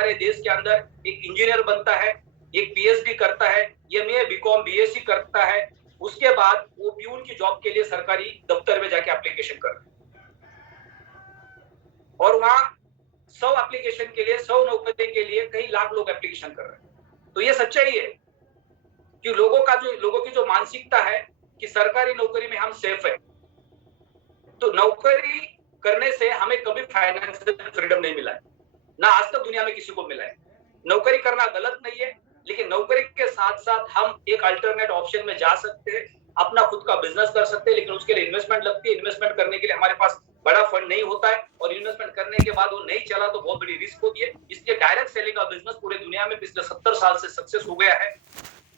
हमारे देश के अंदर एक इंजीनियर बनता है, एक पीएचडी करता है, एमए, बीकॉम, बीएससी करता है, उसके बाद वो प्यून की जॉब के लिए सरकारी दफ्तर में जाके एप्लीकेशन कर रहे हैं और वहां 100 एप्लीकेशन के लिए, 100 नौकरी के लिए कई लाख लोग एप्लीकेशन कर रहे हैं। तो ये सच्चाई है कि लोगों की जो मानसिकता है कि सरकारी नौकरी में हम सेफ है। तो नौकरी करने से हमें कभी फाइनेंशियल फ्रीडम नहीं मिला है, ना आज तक दुनिया में किसी को मिला है। नौकरी करना गलत नहीं है, लेकिन नौकरी के साथ साथ हम एक अल्टरनेट ऑप्शन में जा सकते हैं, अपना खुद का बिजनेस कर सकते हैं, लेकिन उसके लिए इन्वेस्टमेंट लगती है। इन्वेस्टमेंट करने के लिए हमारे पास बड़ा फंड नहीं होता है और इन्वेस्टमेंट करने के बाद वो नहीं चला तो बहुत बड़ी रिस्क होती है। इसलिए डायरेक्ट सेलिंग का बिजनेस पूरे दुनिया में पिछले 70 साल से सक्सेस हो गया है।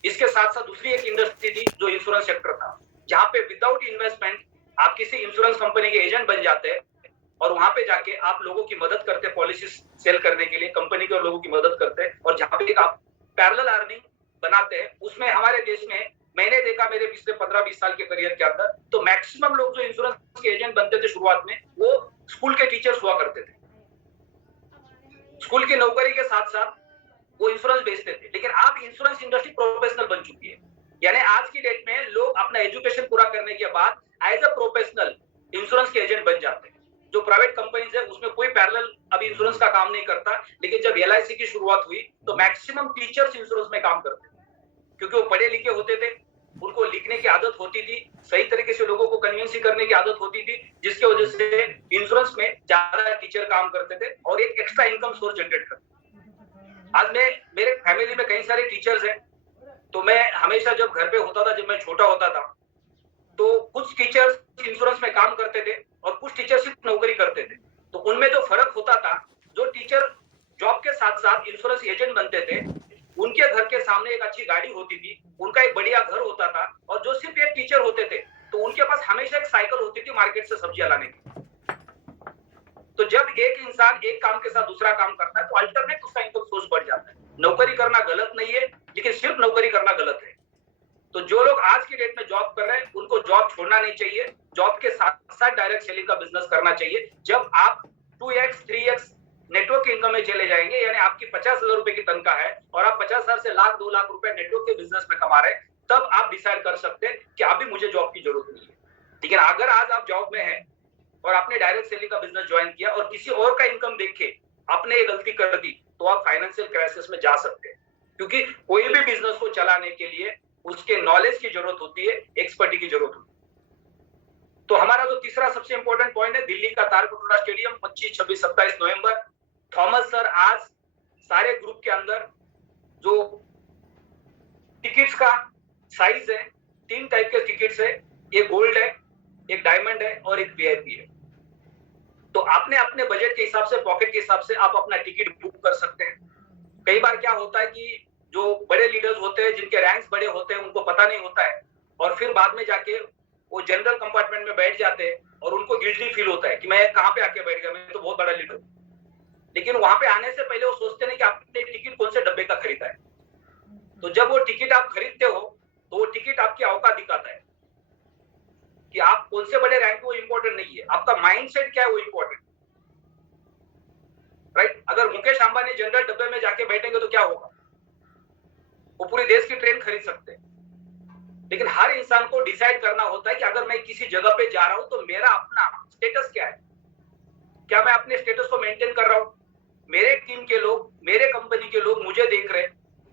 इसके साथ साथ दूसरी एक इंडस्ट्री थी जो इंश्योरेंस सेक्टर था, जहां पे विदाउट इन्वेस्टमेंट आप किसी इंश्योरेंस कंपनी के एजेंट बन जाते हैं और वहां पे जाके आप लोगों की मदद करते हैं, पॉलिसी सेल करने के लिए कंपनी के लोगों की मदद करते हैं और जहां पे आप पैरेलल अर्निंग बनाते हैं। उसमें हमारे देश में मैंने देखा मेरे पिछले 15-20 साल के करियर के अंदर, तो मैक्सिमम लोग जो इंश्योरेंस के एजेंट बनते थे शुरुआत में, वो स्कूल के टीचर्स हुआ करते थे। स्कूल की नौकरी के साथ साथ वो इंश्योरेंस बेचते थे। लेकिन अब इंश्योरेंस इंडस्ट्री प्रोफेशनल बन चुकी है, यानी आज की डेट में लोग अपना एजुकेशन पूरा करने के बाद एज अ प्रोफेशनल इंश्योरेंस के एजेंट बन जाते हैं। जो प्राइवेट कंपनीज है उसमें कोई पैरेलल अभी इंश्योरेंस का काम नहीं करता, लेकिन जब एलआईसी की शुरुआत हुई तो मैक्सिमम टीचर्स इंश्योरेंस में काम करते थे, क्योंकि वो पढ़े लिखे होते थे, उनको लिखने की आदत होती थी, सही तरीके से लोगों को कन्विंस करने की आदत होती थी, जिसकी वजह से इंश्योरेंस में ज्यादा टीचर काम करते थे और एक एक्स्ट्रा इनकम सोर्स जनरेट करते थे। आज मेरे फैमिली में कई सारे टीचर्स हैं, तो मैं हमेशा जब घर पे होता था, जब मैं छोटा होता था, तो कुछ टीचर्स इंश्योरेंस में काम करते थे और कुछ टीचर सिर्फ नौकरी करते थे। तो उनमें जो फर्क होता था, जो टीचर जॉब के साथ साथ इंश्योरेंस एजेंट बनते थे, उनके घर के सामने एक अच्छी गाड़ी होती थी, उनका एक बढ़िया घर होता था, और जो सिर्फ एक टीचर होते थे तो उनके पास हमेशा एक साइकिल होती थी मार्केट से सब्जियां लाने की। तो जब एक इंसान एक काम के साथ दूसरा काम करता है तो अल्टरनेट उसका इनकम सोर्स बढ़ जाता है। नौकरी करना गलत नहीं है, लेकिन सिर्फ नौकरी करना गलत है। तो जो लोग आज की डेट में जॉब कर रहे हैं उनको जॉब छोड़ना नहीं चाहिए, जॉब के साथ साथ डायरेक्ट सेलिंग का बिजनेस करना चाहिए। जब आप 2x 3x नेटवर्क इनकम में चले जाएंगे, यानी आपकी 50,000 रुपए की तनख्वाह है और आप 50,000 से लाख 2 लाख रुपए नेटवर्क के बिजनेस में कमा रहे हैं, तब आप डिसाइड कर सकते हैं कि अभी मुझे जॉब की जरूरत नहीं है। लेकिन अगर आज आप जॉब में हैं और आपने डायरेक्ट सेलिंग का बिजनेस ज्वाइन किया और किसी और का इनकम देख के आपने ये गलती कर दी, तो आप फाइनेंशियल क्राइसिस में जा सकते हैं, क्योंकि कोई भी बिजनेस को चलाने के लिए उसके नॉलेज की जरूरत होती है, एक्सपर्टी की जरूरत होती है। तो हमारा जो तीसरा सबसे इंपॉर्टेंट पॉइंट है, दिल्ली का तारकटोला स्टेडियम 25, 26, 27 नवंबर। थॉमस सर आज सारे ग्रुप के अंदर जो टिकट्स का साइज है, 3 टाइप के टिकट्स है, एक गोल्ड है, एक डायमंड है और एक वीआईपी है। तो आपने अपने बजट के हिसाब से, पॉकेट के हिसाब से आप अपना टिकट बुक कर सकते हैं। कई बार क्या होता है कि जो बड़े लीडर्स होते हैं, जिनके रैंक्स बड़े होते हैं, उनको पता नहीं होता है और फिर बाद में जाके वो जनरल कंपार्टमेंट में बैठ जाते हैं और उनको गिल्टी फील होता है कि मैं कहां पे आके बैठ गया, मैं तो बहुत बड़ा लीडर हूं। लेकिन वहां पे आने से पहले वो सोचते नहीं कि आपने टिकट कौन से डब्बे का खरीदा है। तो जब वो टिकट आप खरीदते हो तो वो टिकट आपकी औकात दिखाता है कि आप कौन से बड़े रैंक, वो इंपॉर्टेंट नहीं है, आपका माइंडसेट क्या है वो इंपॉर्टेंट, राइट। अगर मुकेश अंबानी जनरल डब्बे में जाके बैठेंगे तो क्या होगा, वो पूरे देश की ट्रेन खरीद सकते हैं। लेकिन हर इंसान को डिसाइड करना होता है कि अगर मैं किसी जगह पे जा रहा हूं तो मेरा अपना स्टेटस क्या है, क्या मैं अपने स्टेटस को मेंटेन कर रहा हूं, मेरे टीम के लोग, मेरे कंपनी के लोग मुझे देख रहे हैं,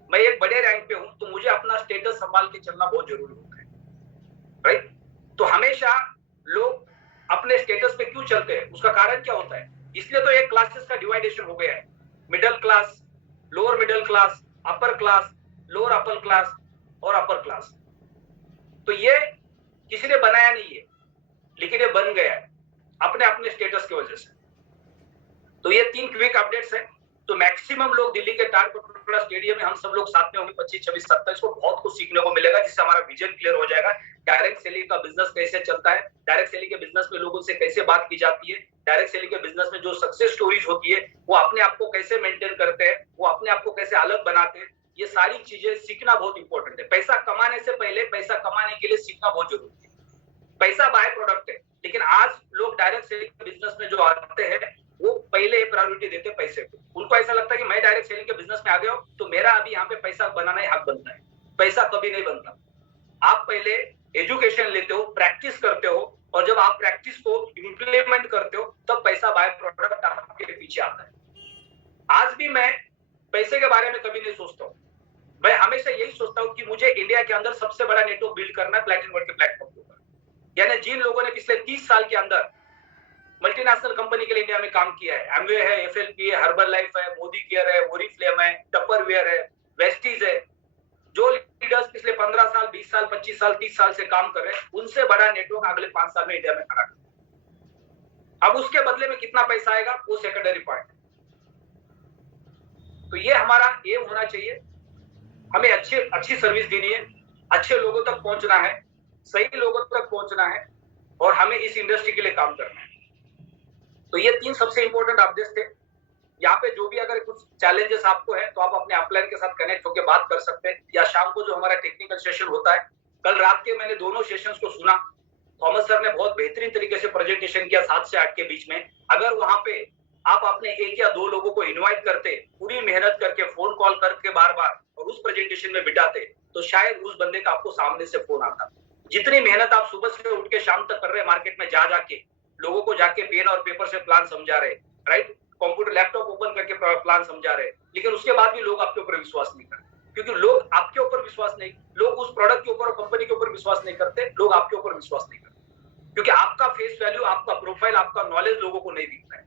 मैं एक बड़े रैंक पे हूं, तो मुझे अपना स्टेटस संभाल के चलना बहुत जरूरी होता है, राइट। तो हमेशा लोग अपने स्टेटस पे क्यों चलते हैं, उसका कारण क्या होता है, इसलिए तो एक क्लासेस का डिवाइडेशन हो गया है, middle class, lower middle class, upper class, lower upper class और अपर क्लास। तो ये किसी ने बनाया नहीं है, लेकिन ये बन गया है अपने अपने स्टेटस की वजह से। तो ये 3 क्विक अपडेट्स हैं। तो मैक्सिमम लोग दिल्ली के तारकटोला स्टेडियम में हम सब लोग साथ में होंगे 25, 26, 27 को बहुत कुछ सीखने को मिलेगा, जिससे हमारा विजन क्लियर हो जाएगा। डायरेक्ट सेलिंग का बिजनेस कैसे चलता है, डायरेक्ट सेलिंग के बिजनेस में लोगों से कैसे बात की जाती है, डायरेक्ट सेलिंग के बिजनेस में जो सक्सेस स्टोरीज होती है वो अपने आप को कैसे मेंटेन करते हैं, वो अपने आप को कैसे अलग बनाते हैं, ये सारी चीजें सीखना बहुत इंपॉर्टेंट है। पैसा कमाने से पहले पैसा कमाने के लिए सीखना बहुत जरूरी है। पैसा बाय प्रोडक्ट है, लेकिन आज लोग डायरेक्ट सेलिंग बिजनेस में जो आते हैं वो पहले प्रायोरिटी देते पैसे को। उनको ऐसा लगता है कि मैं डायरेक्ट शेयरिंग के बिजनेस में आ गए हो तो मेरा अभी यहाँ पे पैसा बनाना ही हक बनता है। पैसा कभी नहीं बनता। आप पहले एजुकेशन लेते हो, प्रैक्टिस करते हो, और जब आप प्रैक्टिस को इंप्लीमेंट करते हो तब पैसा बाय प्रोडक्ट आपके पीछे आता है। आज भी मैं पैसे के बारे में कभी नहीं सोचता हूँ। मैं हमेशा यही सोचता हूँ कि मुझे इंडिया के अंदर सबसे बड़ा नेटवर्क बिल्ड करना है प्लैटिनम वर्ल्ड के प्लेटफॉर्म के ऊपर। यानी जिन लोगों ने पिछले 30 साल के अंदर मल्टीनेशनल कंपनी के लिए इंडिया में काम किया है, एमवे है, एफएलपी है, हर्बल लाइफ है, मोदी केयर है, ओरिफ्लेम है, टपरवेयर है, वेस्टीज है, जो लीडर्स पिछले 15 साल, 20 साल, 25 साल, 30 साल से काम कर रहे हैं, उनसे बड़ा नेटवर्क अगले 5 साल में इंडिया में खड़ा है। अब उसके बदले में कितना पैसा आएगा वो सेकेंडरी पॉइंट है। तो ये हमारा एम होना चाहिए। हमें अच्छी सर्विस देनी है, अच्छे लोगों तक पहुंचना है, सही लोगों तक पहुंचना है, और हमें इस इंडस्ट्री के लिए काम करना है। तो ये 3 सबसे इंपॉर्टेंट अपडेट्स थे। यहाँ पे जो भी अगर कुछ चैलेंजेस आपको है तो आप अपने अपलाइन के साथ कनेक्ट होकर बात कर सकते हैं, या शाम को जो हमारा टेक्निकल सेशन होता है, कल रात के मैंने दोनों सेशंस को सुना। थॉमस सर ने बहुत बेहतरीन तरीके से प्रेजेंटेशन किया 7 से 8 के बीच में। अगर वहां पे आप अपने 1 या 2 लोगों को इन्वाइट करते, पूरी मेहनत करके, फोन कॉल करके बार बार, और उस प्रेजेंटेशन में बिठाते, तो शायद उस बंदे का आपको सामने से फोन आता। जितनी मेहनत आप सुबह से उठ के शाम तक कर रहे हैं मार्केट में जाके, लोगों को जाके पेन और पेपर से प्लान समझा रहे, राइट, कंप्यूटर लैपटॉप ओपन करके प्लान समझा रहे, लेकिन उसके बाद भी लोग आपके ऊपर विश्वास नहीं करते। क्योंकि लोग आपके ऊपर विश्वास नहीं, लोग उस प्रोडक्ट के ऊपर और कंपनी के ऊपर विश्वास नहीं करते, लोग आपके ऊपर विश्वास नहीं करते, क्योंकि आपका फेस वैल्यू, आपका प्रोफाइल, आपका नॉलेज लोगों को नहीं दिखता है,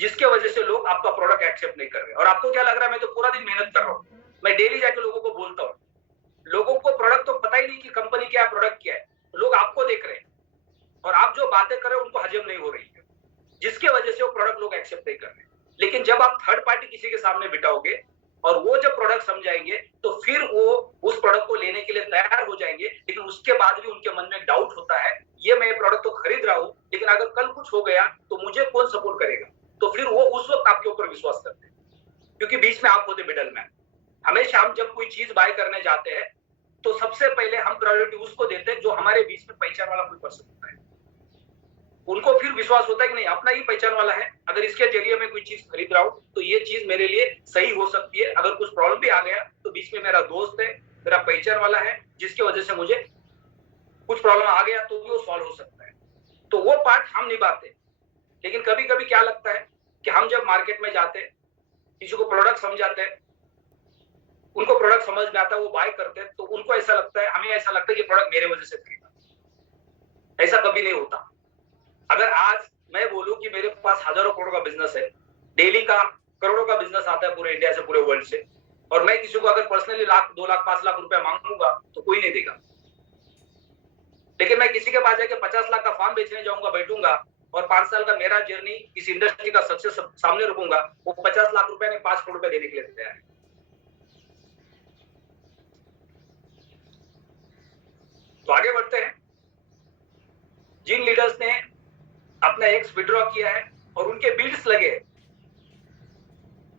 जिसके वजह से लोग आपका प्रोडक्ट एक्सेप्ट नहीं कर रहे। और आपको क्या लग रहा है, मैं तो पूरा दिन मेहनत कर रहा हूँ, मैं डेली जाके लोगों को बोलता हूँ, लोगों को प्रोडक्ट तो पता ही नहीं कि कंपनी क्या है, प्रोडक्ट क्या है, लोग आपको देख रहे हैं, और आप जो बातें कर रहे हो उनको हजम नहीं हो रही है, जिसके वजह से वो प्रोडक्ट लोग एक्सेप्ट नहीं कर रहे। लेकिन जब आप थर्ड पार्टी किसी के सामने बिठाओगे और वो जब प्रोडक्ट समझाएंगे, तो फिर वो उस प्रोडक्ट को लेने के लिए तैयार हो जाएंगे। लेकिन उसके बाद भी उनके मन में डाउट होता है, ये मैं प्रोडक्ट तो खरीद रहा हूं, लेकिन अगर कल कुछ हो गया तो मुझे कौन सपोर्ट करेगा। तो फिर वो उस वक्त आपके ऊपर विश्वास करते हैं, क्योंकि बीच में आप होते मिडल मैन। हमेशा हम जब कोई चीज बाय करने जाते हैं तो सबसे पहले हम प्रायोरिटी उसको देते हैं जो हमारे बीच में पहचान वाला कोई पर्सन होता है। उनको फिर विश्वास होता है कि नहीं, अपना ही पहचान वाला है, अगर इसके जरिए मैं कोई चीज खरीद रहा हूं तो ये चीज मेरे लिए सही हो सकती है। अगर कुछ प्रॉब्लम भी आ गया तो बीच में मेरा दोस्त है, मेरा पहचान वाला है, जिसकी वजह से मुझे कुछ प्रॉब्लम आ गया तो भी वो सॉल्व हो सकता है। तो वो पार्ट हम निभाते। लेकिन कभी कभी क्या लगता है कि हम जब मार्केट में जाते, किसी को प्रोडक्ट समझाते हैं, उनको प्रोडक्ट समझ में आता है, वो बाय करते हैं, तो उनको ऐसा लगता है, हमें ऐसा लगता है कि प्रोडक्ट मेरे वजह से खरीदा। ऐसा कभी नहीं होता। अगर आज मैं बोलूं कि मेरे पास हजारों करोड़ का बिजनेस है, डेली का करोड़ों का बिजनेस आता है पूरे इंडिया से, पूरे वर्ल्ड से, और मैं किसी को अगर पर्सनली लाख, 2 लाख, 5 लाख रुपया मांगूंगा तो कोई नहीं देगा। लेकिन मैं किसी के पास जाके 50 लाख का फार्म बेचने जाऊंगा, बैठूंगा, और 5 साल का मेरा जर्नी इस इंडस्ट्री का सक्सेस सामने रखूंगा, वो 50 लाख रुपया ने 5 करोड़ रुपया देने के लिए तैयार है। तो आगे बढ़ते हैं। जिन लीडर्स ने अपना एक्स विड्रॉ किया है और उनके बिल्ड्स लगे,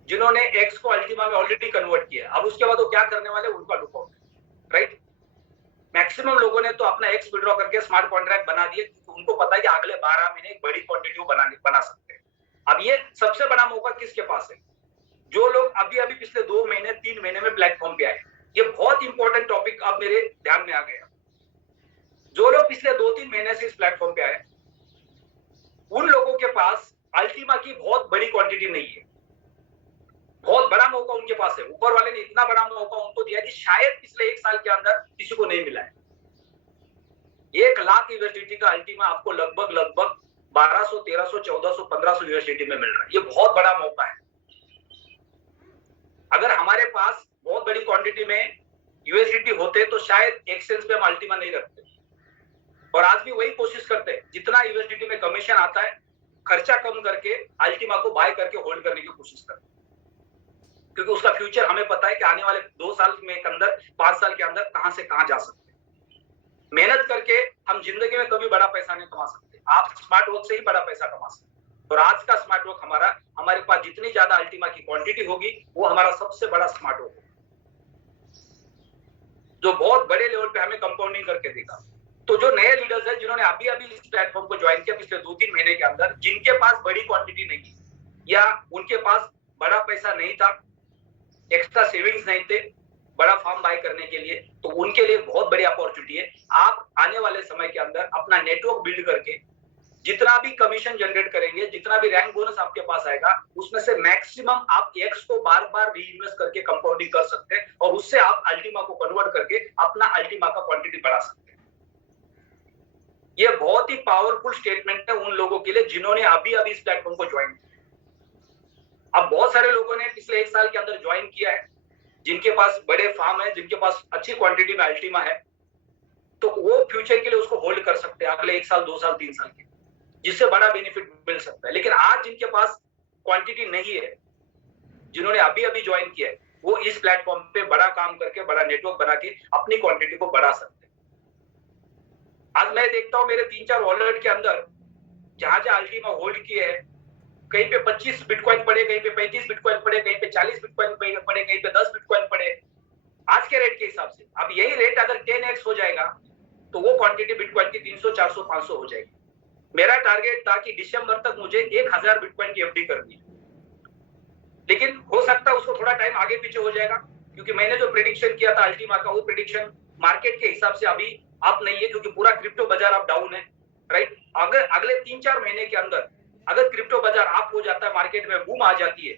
जिन्होंने एक्स को अल्टीमा में ऑलरेडी कन्वर्ट किया, अब उसके बाद वो क्या करने वाले उनका लुकआउट है, राइट। मैक्सिमम लोगों ने तो अपना एक्स विड्रॉ करके स्मार्ट कॉन्ट्रैक्ट बना दिए, क्योंकि उनको पता है कि अगले 12 महीने एक बड़ी क्वांटिटी बना सकते हैं। अब ये सबसे बड़ा मौका किसके पास है? जो लोग अभी अभी पिछले 2 महीने 3 महीने में प्लेटफॉर्म पे आए। ये बहुत इंपॉर्टेंट टॉपिक अब मेरे ध्यान में आ गया। जो लोग पिछले 2-3 महीने से इस प्लेटफॉर्म पे आए, उन लोगों के पास अल्टीमा की बहुत बड़ी क्वांटिटी नहीं है। बहुत बड़ा मौका उनके पास है। ऊपर वाले ने इतना बड़ा मौका उनको दिया कि शायद पिछले 1 साल के अंदर किसी को नहीं मिला है। 1 लाख यूएसडीटी का अल्टीमा आपको लगभग 1200, 1300, 1400, 1500 यूएसडीटी में मिल रहा है। ये बहुत बड़ा मौका है। अगर हमारे पास बहुत बड़ी क्वांटिटी में यूएसडीटी होते तो शायद एक्सचेंज पे हम अल्टीमा नहीं रखते। और आज भी वही कोशिश करते हैं, जितना यूएसडीटी में कमीशन आता है, खर्चा कम करके अल्टीमा को बाय करके होल्ड करने की कोशिश करते हैं, क्योंकि उसका फ्यूचर हमें पता है कि आने वाले 2 साल में के अंदर, 5 साल के अंदर कहां से कहां जा सकते हैं। मेहनत करके हम जिंदगी में कभी बड़ा पैसा नहीं कमा सकते। आप स्मार्ट वर्क से ही बड़ा पैसा कमा सकते हैं। और आज का स्मार्ट वर्क हमारे पास जितनी ज्यादा अल्टीमा की क्वांटिटी होगी, वो हमारा सबसे बड़ा स्मार्ट वर्क होगा, जो बहुत बड़े लेवल पे हमें कंपाउंडिंग करके देगा। तो जो नए लीडर्स हैं, जिन्होंने अभी अभी इस प्लेटफॉर्म को ज्वाइन किया पिछले 2-3 महीने के अंदर, जिनके पास बड़ी क्वांटिटी नहीं है या उनके पास बड़ा पैसा नहीं था, एक्स्ट्रा सेविंग्स नहीं थे बड़ा फार्म बाय करने के लिए, तो उनके लिए बहुत बड़ी अपॉर्चुनिटी है। आप आने वाले समय के अंदर अपना नेटवर्क बिल्ड करके जितना भी कमीशन जनरेट करेंगे, जितना भी रैंक बोनस आपके पास आएगा, उसमें से मैक्सिमम आप एक्स को बार बार रीइन्वेस्ट करके कंपाउंडिंग कर सकते हैं और उससे आप अल्टीमा को कन्वर्ट करके अपना अल्टीमा का क्वांटिटी बढ़ा सकते हैं। ये बहुत ही पावरफुल स्टेटमेंट है उन लोगों के लिए जिन्होंने अभी अभी इस प्लेटफॉर्म को ज्वाइन किया। अब बहुत सारे लोगों ने पिछले 1 साल के अंदर ज्वाइन किया है, जिनके पास बड़े फार्म है, जिनके पास अच्छी क्वांटिटी में अल्टीमा है, तो वो फ्यूचर के लिए उसको होल्ड कर सकते हैं अगले 1 साल, 2 साल, 3 साल के, जिससे बड़ा बेनिफिट मिल सकता है। लेकिन आज जिनके पास क्वांटिटी नहीं है, जिन्होंने अभी अभी ज्वाइन किया है, वो इस प्लेटफॉर्म पे बड़ा काम करके, बड़ा नेटवर्क बना के अपनी क्वांटिटी को बढ़ा सकते हैं। आज मैं देखता हूं मेरे 3-4 वॉलेट के अंदर जहां जहां अल्टीमा होल्ड किए है, कहीं पे 25 बिटकॉइन पड़े, कहीं पे 35 बिटकॉइन पड़े, कहीं पे 40 बिटकॉइन पड़े, कहीं पे 10 बिटकॉइन पड़े, आज के रेट के हिसाब से। अब यही रेट अगर 10x हो जाएगा तो वो क्वांटिटी बिटकॉइन की 300, 400, 500 हो जाएगी। मेरा टारगेट था कि दिसंबर तक मुझे 1000 बिटकॉइन की एफडी करनी है, लेकिन हो सकता है उसको थोड़ा टाइम आगे पीछे हो जाएगा, क्योंकि मैंने जो प्रेडिक्शन किया था अल्टीमा का, वो प्रेडिक्शन मार्केट के हिसाब से अभी अप नहीं है, क्योंकि पूरा क्रिप्टो बाजार अब डाउन है, राइट। अगर अगले 3-4 महीने के अंदर अगर क्रिप्टो बाजार अप हो जाता है, मार्केट में बूम आ जाती है,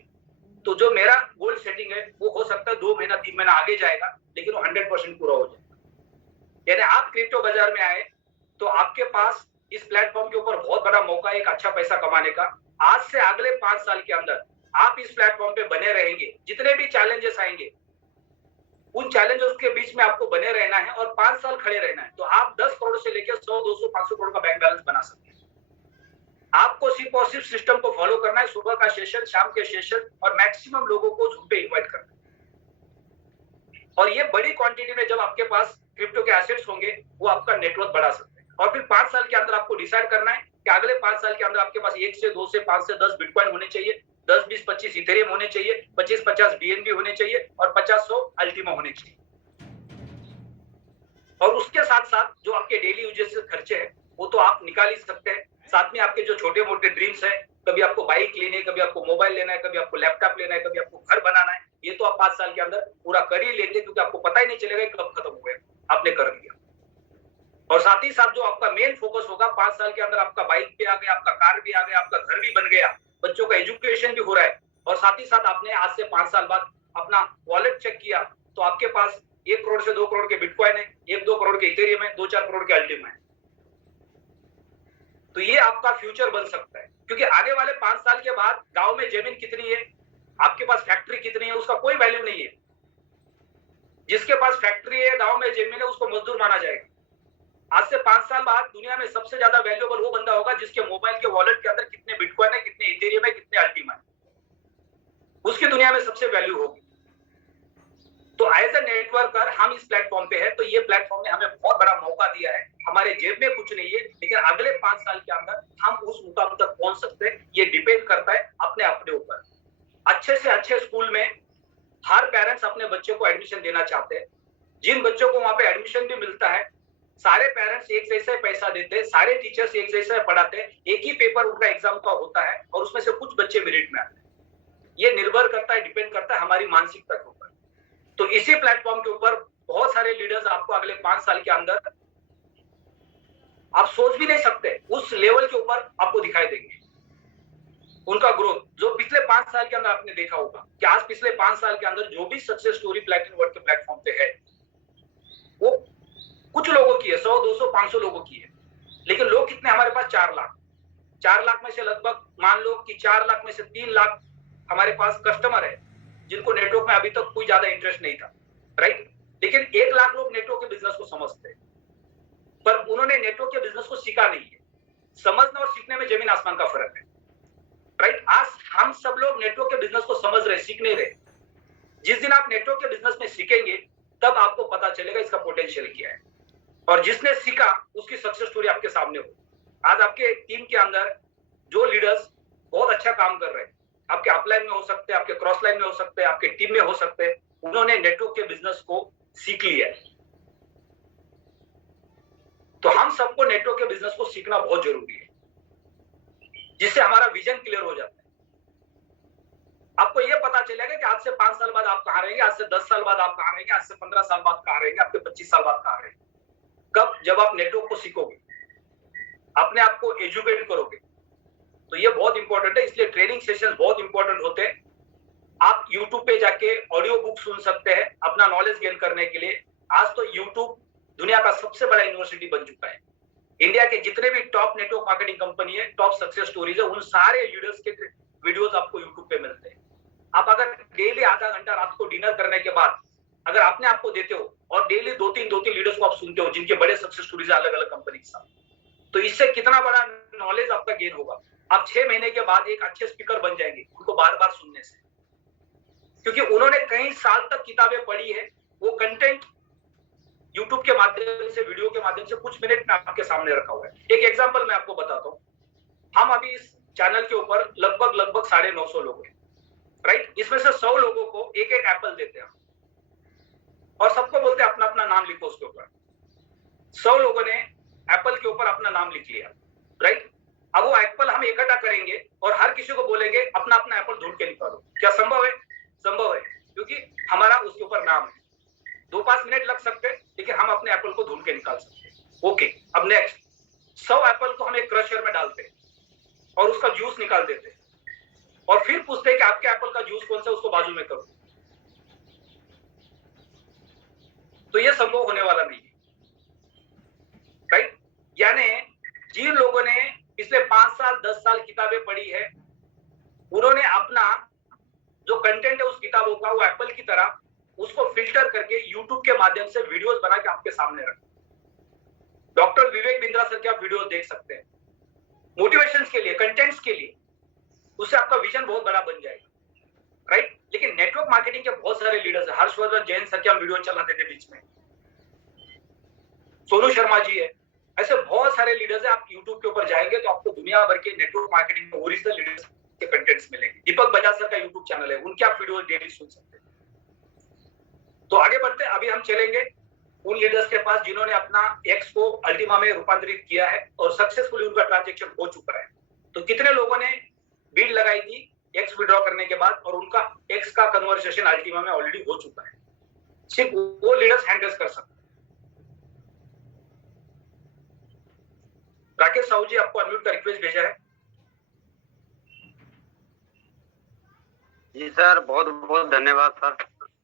तो जो मेरा गोल सेटिंग है वो हो सकता है 2 महीना 3 महीना आगे जाएगा, लेकिन वो 100% पूरा हो जाएगा। यानी आप क्रिप्टो बाजार में आए तो आपके पास इस प्लेटफॉर्म के ऊपर बहुत बड़ा मौका है एक अच्छा पैसा कमाने का। आज से अगले 5 साल के अंदर आप इस प्लेटफॉर्म पे बने रहेंगे, जितने भी चैलेंजेस आएंगे उन चैलेंजेस के बीच में आपको बने रहना है और 5 साल खड़े रहना है, तो आप 10 करोड़ से लेकर 100, 200, 500 करोड़ का बैंक बैलेंस बना सकते हैं। आपको सिर्फ और सिर्फ सिस्टम को फॉलो करना है, सुबह का सेशन, शाम के सेशन, और मैक्सिमम लोगों को Zoom पे इनवाइट करना है। और ये बड़ी क्वांटिटी में जब आपके पास क्रिप्टो के एसेट्स होंगे, वो आपका नेटवर्क बढ़ा सकते हैं। और फिर 5 साल के अंदर आपको डिसाइड करना है कि अगले 5 साल के अंदर आपके पास 1 से 2 से 5 से 10 बिटकॉइन होने चाहिए, 10, 20, 25 इथेरियम होने चाहिए, 25, 50 बीएनबी होने चाहिए और 50, 100 अल्टीमा होने चाहिए। और उसके साथ साथ जो आपके डेली यूजेस से खर्चे हैं वो तो आप निकाल ही सकते हैं। साथ में आपके जो छोटे मोटे ड्रीम्स हैं, कभी आपको बाइक लेनी है, कभी आपको मोबाइल लेना है, कभी आपको लैपटॉप लेना है, कभी आपको घर बनाना है, ये तो आप 5 साल के अंदर पूरा कर ही लेंगे, क्योंकि आपको पता ही नहीं चलेगा कब खत्म हुए, आपने कर लिया। और साथ ही साथ जो आपका मेन फोकस होगा, 5 साल के अंदर आपका बाइक भी आ गया, आपका कार भी आ गया, आपका घर भी बन गया, बच्चों का एजुकेशन भी हो रहा है, और साथ ही साथ आपने आज से 5 साल बाद अपना वॉलेट चेक किया तो आपके पास 1 करोड़ से 2 करोड़ के बिटकॉइन है, 1-2 करोड़ के इथेरियम है, 2-4 करोड़ के अल्टीमा है। तो ये आपका फ्यूचर बन सकता है, क्योंकि आने वाले 5 साल के बाद गांव में जमीन कितनी है, आपके पास फैक्ट्री कितनी है, उसका कोई वैल्यू नहीं है। जिसके पास फैक्ट्री है, गांव में जमीन है, उसको मजदूर माना जाएगा। आज से 5 साल बाद दुनिया में सबसे ज्यादा वैल्यूएबल वो बंदा होगा जिसके मोबाइल के वॉलेट के अंदर कितने बिटकॉइन है, कितने इथेरियम है, कितने अल्टीमा है, उसकी दुनिया में सबसे वैल्यू होगी। तो एज ए नेटवर्कर हम इस प्लेटफॉर्म पे है, तो ये प्लेटफॉर्म ने हमें बहुत बड़ा मौका दिया है। हमारे जेब में कुछ नहीं है, लेकिन अगले 5 साल के अंदर हम उस मुकाम तक पहुंच सकते हैं। ये डिपेंड करता है अपने ऊपर। अच्छे से अच्छे स्कूल में हर पेरेंट्स अपने बच्चे को एडमिशन देना चाहते हैं। जिन बच्चों को वहां पे एडमिशन भी मिलता है, सारे पेरेंट्स एक जैसे पैसा देते हैं, सारे टीचर्स एक जैसे पढ़ाते हैं, एक ही पेपर उनका एग्जाम का होता है और उसमें से कुछ बच्चे मेरिट में आते हैं। ये निर्भर करता है, डिपेंड करता है हमारी मानसिकता के ऊपर। तो इसी प्लेटफॉर्म के ऊपर बहुत सारे लीडर्स आपको अगले 5 साल के अंदर आप सोच भी नहीं सकते उस लेवल के ऊपर आपको दिखाई देंगे। उनका ग्रोथ जो पिछले 5 साल के अंदर आपने देखा होगा कि आज पिछले 5 साल के अंदर जो भी सक्सेस स्टोरी प्लैटिनम वर्ल्ड के प्लेटफॉर्म पे है, वो कुछ लोगों की है, 100, 200, 500 लोगों की है। लेकिन लोग कितने, हमारे पास 4 लाख। 4 लाख में से लगभग मान लो कि 4 लाख में से 3 लाख हमारे पास कस्टमर है जिनको नेटवर्क में अभी तक कोई ज्यादा इंटरेस्ट नहीं था, राइट। लेकिन 1 लाख लोग नेटवर्क के बिजनेस को समझते हैं, पर उन्होंने नेटवर्क के बिजनेस को सीखा नहीं है। समझने और सीखने में जमीन आसमान का फर्क है, राइट। आज हम सब लोग नेटवर्क के बिजनेस को समझ रहे, सीख नहीं रहे। जिस दिन आप नेटवर्क के बिजनेस में सीखेंगे तब आपको पता चलेगा इसका पोटेंशियल क्या है, और जिसने सीखा उसकी सक्सेस स्टोरी आपके सामने हो। आज आपके टीम के अंदर जो लीडर्स बहुत अच्छा काम कर रहे हैं, आपके अपलाइन में हो सकते हैं, आपके क्रॉस लाइन में हो सकते हैं, आपके टीम में हो सकते हैं, उन्होंने नेटवर्क के बिजनेस को सीख लिया है। तो हम सबको नेटवर्क के बिजनेस को सीखना बहुत जरूरी है, जिससे हमारा विजन क्लियर हो जाता है। आपको ये पता चलेगा कि आज से 5 साल बाद आप कहाँ रहेंगे, आज से 10 साल बाद आप कहाँ रहेंगे, आज से 15 साल बाद कहाँ रहेंगे, आपके 25 साल बाद कहाँ रहेंगे। कब? जब आप नेटवर्क को सीखोगे, अपने आप को एजुकेट करोगे। तो ये बहुत इंपॉर्टेंट है, इसलिए ट्रेनिंग सेशन बहुत इंपॉर्टेंट होते हैं। आप YouTube पे जाके ऑडियो बुक सुन सकते हैं अपना नॉलेज गेन करने के लिए। आज तो YouTube दुनिया का सबसे बड़ा यूनिवर्सिटी बन चुका है। इंडिया के जितने भी टॉप नेटवर्क मार्केटिंग कंपनी है, टॉप सक्सेस स्टोरीज है, उन सारे लीडर्स के वीडियोस आपको YouTube पे मिलते हैं। आप अगर डेली आधा घंटा रात को डिनर करने के बाद अगर अपने आप को देते हो और डेली दो तीन लीडर्स को आप सुनते हो जिनके बड़े सक्सेस स्टोरीज है अलग अलग कंपनी के साथ, तो इससे कितना बड़ा नॉलेज आपका गेन होगा। आप 6 महीने के बाद एक अच्छे स्पीकर बन जाएंगे उनको बार बार सुनने से, क्योंकि उन्होंने कई साल तक किताबें पढ़ी है। वो कंटेंट YouTube के माध्यम से, वीडियो के माध्यम से कुछ मिनट में आपके सामने रखा हुआ है। एक एग्जांपल मैं आपको बताता हूँ। हम अभी इस चैनल के ऊपर लगभग 950 लोग हैं, राइट। इसमें से 100 लोगों को एक एक एप्पल देते हैं और सबको बोलते हैं अपना अपना नाम लिखो उसके ऊपर। 100 लोगों ने एप्पल के ऊपर अपना नाम लिख लिया, राइट। अब वो एप्पल हम इकट्ठा करेंगे और हर किसी को बोलेंगे अपना अपना एप्पल ढूंढ के निकालो। क्या संभव है? संभव है, क्योंकि हमारा उसके ऊपर नाम है। 2-5 मिनट लग सकते हैं, लेकिन हम अपने एप्पल को ढूंढ के निकाल सकते हैं। ओके, अब नेक्स्ट 100 एप्पल को हम एक क्रशर में डालते हैं और उसका जूस निकाल देते हैं और फिर पूछते हैं कि आपके एप्पल का जूस कौन सा, उसको बाजू में करो। तो ये संभव होने वाला नहीं है, राइट। यानी जिन लोगों ने पिछले 5 साल 10 साल किताबें पढ़ी है, उन्होंने अपना जो कंटेंट है उस किताबों का, वो एप्पल की तरह उसको फिल्टर करके YouTube के माध्यम से वीडियोस बना के आपके सामने रखा। डॉक्टर विवेक बिंद्रा सर के आप वीडियोस देख सकते हैं मोटिवेशन के लिए, कंटेंट्स के लिए। उससे आपका विजन बहुत बड़ा बन जाएगा, राइट। लेकिन नेटवर्क मार्केटिंग के बहुत सारे लीडर्स हैं। हर्षवर्धन जैन सर के हम वीडियो चलाते थे बीच में, सोनू शर्मा जी है, ऐसे बहुत सारे लीडर्स हैं। आप YouTube के ऊपर जाएंगे तो आपको दुनिया भर के नेटवर्क मार्केटिंग में ओरिजिनल लीडर्स के कंटेंट्स मिलेंगे। दीपक बजाज सर का YouTube चैनल है, उनके आप वीडियो डेली सुन सकते हैं। तो आगे बढ़ते हैं, अभी हम चलेंगे उन लीडर्स के पास जिन्होंने अपना एक्स को अल्टीमा में रूपांतरित किया है और सक्सेसफुली उनका ट्रांजैक्शन हो चुका है। तो कितने लोगों ने बीड लगाई थी एक्स विड्रॉ करने के बाद और उनका एक्स का कन्वर्सेशन अल्टीमा में ऑलरेडी हो चुका है? सिर्फ वो लीडर्स हैंडल कर सकते हैं। राकेश साहू जी, आपको अनम्यूट का रिक्वेस्ट भेजा है। जी सर, बहुत बहुत धन्यवाद सर,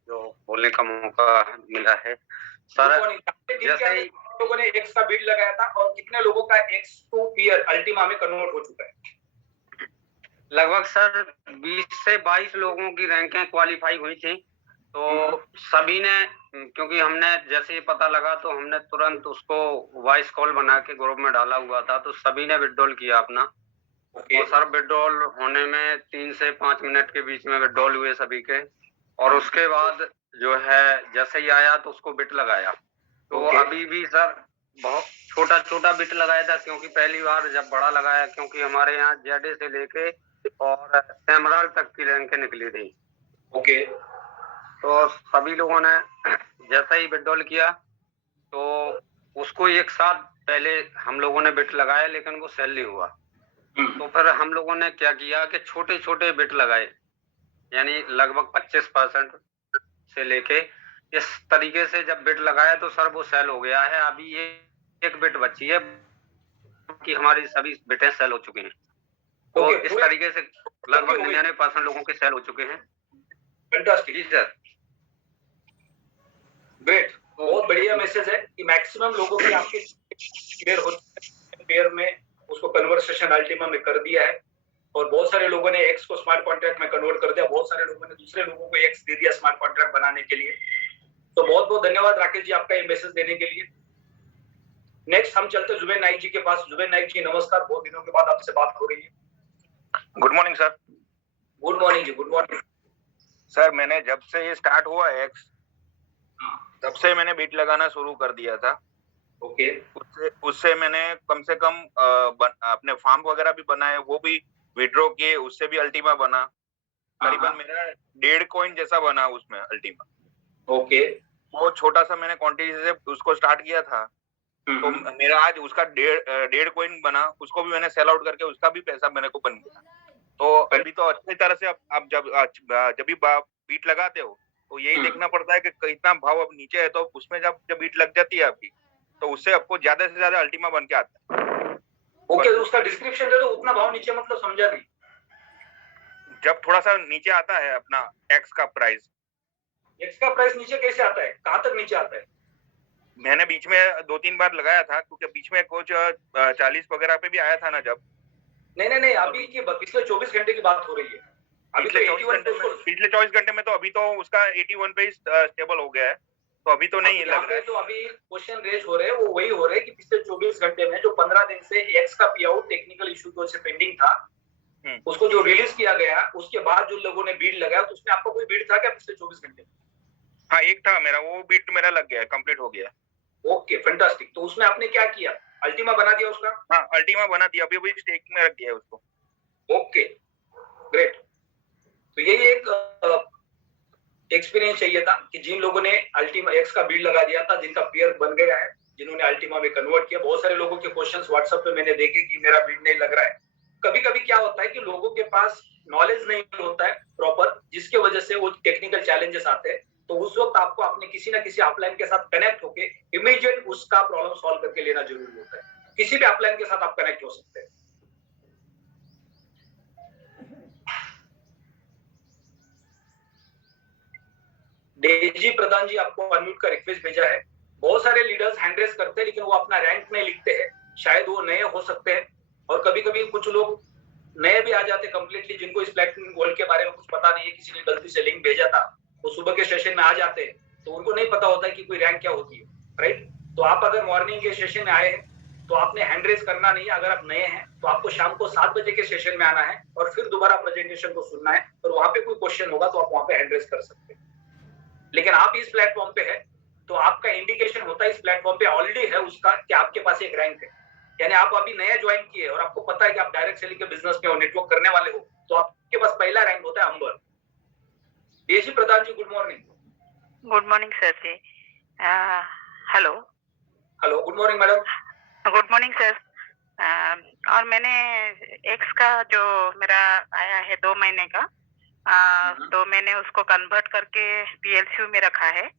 जो बोलने का मौका मिला है। सर जैसे ही लोगों ने एक्स का बीड लगाया था और कितने लोगों का एक्स टू पीयर अल्टीमा में कन्वर्ट हो चुका है? लगभग सर 20 से 22 लोगों की रैंकें क्वालिफाई हुई थी। तो सभी ने, क्योंकि हमने जैसे ही पता लगा तो हमने तुरंत उसको वॉइस कॉल बना के ग्रुप में डाला हुआ था, तो सभी ने विड्रॉल किया अपना। और सर विड्रॉल होने में 3 से 5 मिनट के बीच में विड्रॉल हुए सभी के। और उसके बाद जो है जैसे ही आया तो उसको बिट लगाया। तो अभी भी सर बहुत छोटा छोटा बिट लगाया था, क्योंकि पहली बार जब बड़ा लगाया, क्योंकि हमारे यहाँ जेडे से लेके और एमराल्ड तक की रैंकें निकली थी। ओके। तो सभी लोगों ने जैसे ही विड्रॉल किया तो उसको एक साथ पहले हम लोगों ने बिट लगाया, लेकिन वो सेल नहीं हुआ। तो फिर हम लोगों ने क्या किया कि छोटे छोटे बिट लगाए, यानी लगभग 25% से लेके इस तरीके से जब बिट लगाया तो सर वो सेल हो गया है। अभी ये एक बिट बची है कि हमारी सभी बिटें सेल हो चुकी हैं। तो इस तरीके से लगभग 99% लोगों के सेल हो चुके हैं। फैंटास्टिक। जी सर, ग्रेट। बहुत बढ़िया मैसेज है कि मैक्सिमम लोगों की आपके क्लियर हो पेयर में उसको कन्वर्सेशन अल्टीमा में कर दिया है और बहुत सारे लोगों ने एक्स को स्मार्ट कॉन्ट्रैक्ट में कन्वर्ट कर दिया, बहुत सारे लोगों ने दूसरे लोगों को एक्स दे दिया स्मार्ट कॉन्ट्रैक्ट बनाने के लिए। तो बहुत बहुत धन्यवाद राकेश जी आपका ये मैसेज देने के लिए। नेक्स्ट हम चलते जुबेर नाइक जी के पास। जुबेर नाइक जी नमस्कार, बहुत दिनों के बाद आपसे बात हो रही है। Good morning sir. Good morning ji, good morning sir. मैंने जब से ये स्टार्ट हुआ एक्स, तब से मैंने बीट लगाना शुरू कर दिया था। ओके। उससे मैंने कम से कम अपने फार्म वगैरह भी बनाए, वो भी विड्रॉ किए, उससे भी अल्टीमा बना। करीबन मेरा 1.5 कॉइन जैसा बना उसमें अल्टीमा। ओके। वो छोटा सा मैंने क्वांटिटी से उसको स्टार्ट किया था, तो मेरा आज उसका 1.5 कॉइन बना। उसको भी मैंने सेल आउट करके उसका भी पैसा मेरे को बन गया। तो अभी तो अच्छी तरह से आप जब भी बीट लगाते हो तो यही देखना पड़ता है कि कितना भाव अब नीचे है, तो उसमें जब बीट लग जाती है आपकी, तो उससे आपको ज्यादा से ज्यादा अल्टीमा बन के आता है। ओके, उसका डिस्क्रिप्शन दे दो, उतना भाव नीचे मतलब समझा नहीं। जब थोड़ा सा नीचे आता है अपना एक्स का प्राइस, एक्स का प्राइस नीचे कैसे आता है, कहाँ तक नीचे आता है? मैंने बीच में 2-3 बार लगाया था, क्योंकि बीच में कुछ 40 वगैरह पे भी आया था ना जब। नहीं, अभी की पिछले 24 घंटे की बात हो रही है। अभी तो 81 पिछले 24 घंटे में तो अभी तो उसका 81 पे स्टेबल हो गया है, तो अभी तो नहीं लग रहा है। जो अभी क्वेश्चन रेज हो रहे हैं वो वही हो रहे हैं कि पिछले 24 घंटे में जो 15 दिन से एक्स का पे आउट टेक्निकल इशू की वजह से पेंडिंग था, उसको जो रिलीज किया गया, उसके बाद जो लोगों ने बीड लगाया, तो उसमें आपका कोई बीड था क्या पिछले 24 घंटे में? हाँ, एक था मेरा, वो बीट मेरा लग गया है, कंप्लीट हो गया। Okay, fantastic. तो उसमें आपने क्या किया, अल्टीमा बना दिया उसका? हाँ, अल्टीमा बना दिया, अभी स्टेक में रख दिया है उसको। Okay, great. तो यही एक एक्सपीरियंस चाहिए था कि जिन लोगों ने अल्टीमा एक्स का बीड लगा दिया था, जिनका पेयर बन गया है, जिन्होंने अल्टीमा में कन्वर्ट किया। बहुत सारे लोगों के क्वेश्चंस व्हाट्सएप पे मैंने देखे कि मेरा बीड नहीं लग रहा है। कभी कभी क्या होता है कि लोगों के पास नॉलेज नहीं होता है प्रॉपर, जिसके वजह से वो टेक्निकल चैलेंजेस आते हैं। तो उस वक्त आपको अपने किसी ना किसी अपलाइन के साथ कनेक्ट होके इमीडिएट उसका प्रॉब्लम सॉल्व करके लेना जरूरी होता है। किसी भी अपलाइन के साथ आप कनेक्ट हो सकते हैं। डेजी प्रधान जी, आपको अनम्यूट का रिक्वेस्ट भेजा है। बहुत सारे लीडर्स हैंड रेस करते हैं, लेकिन वो अपना रैंक नहीं लिखते हैं। शायद वो नए हो सकते हैं, और कभी कभी कुछ लोग नए भी आ जाते कंप्लीटली, जिनको इस प्लेटफॉर्म वर्ल्ड के बारे में कुछ पता नहीं है, किसी ने गलती से लिंक भेजा था, वो सुबह के सेशन में आ जाते हैं, तो उनको नहीं पता होता है कि कोई रैंक क्या होती है, राइट? तो आप अगर मॉर्निंग के सेशन में आए हैं तो आपने हैंड रेस करना नहीं है। अगर आप नए हैं तो आपको शाम को 7 बजे के सेशन में आना है और फिर दोबारा प्रेजेंटेशन को सुनना है, और वहां पे कोई क्वेश्चन होगा तो आप वहां पे हैंड रेस कर सकते हैं। लेकिन आप इस प्लेटफॉर्म पे है तो आपका इंडिकेशन होता है इस प्लेटफॉर्म पे ऑलरेडी है उसका, कि आपके पास एक रैंक है। यानी आप अभी नया ज्वाइन किए और आपको पता है कि आप डायरेक्ट सेलिंग के बिजनेस में हो, नेटवर्क करने वाले हो, तो आपके पास पहला रैंक होता है अंबर। Deshi Pradhan ji, good morning. Good morning sir ji. Hello hello, good morning madam. Good morning sir. और मैंने एक्स का जो मेरा आया है 2 महीने का, तो मैंने उसको कन्वर्ट करके पीएलसी में रखा है,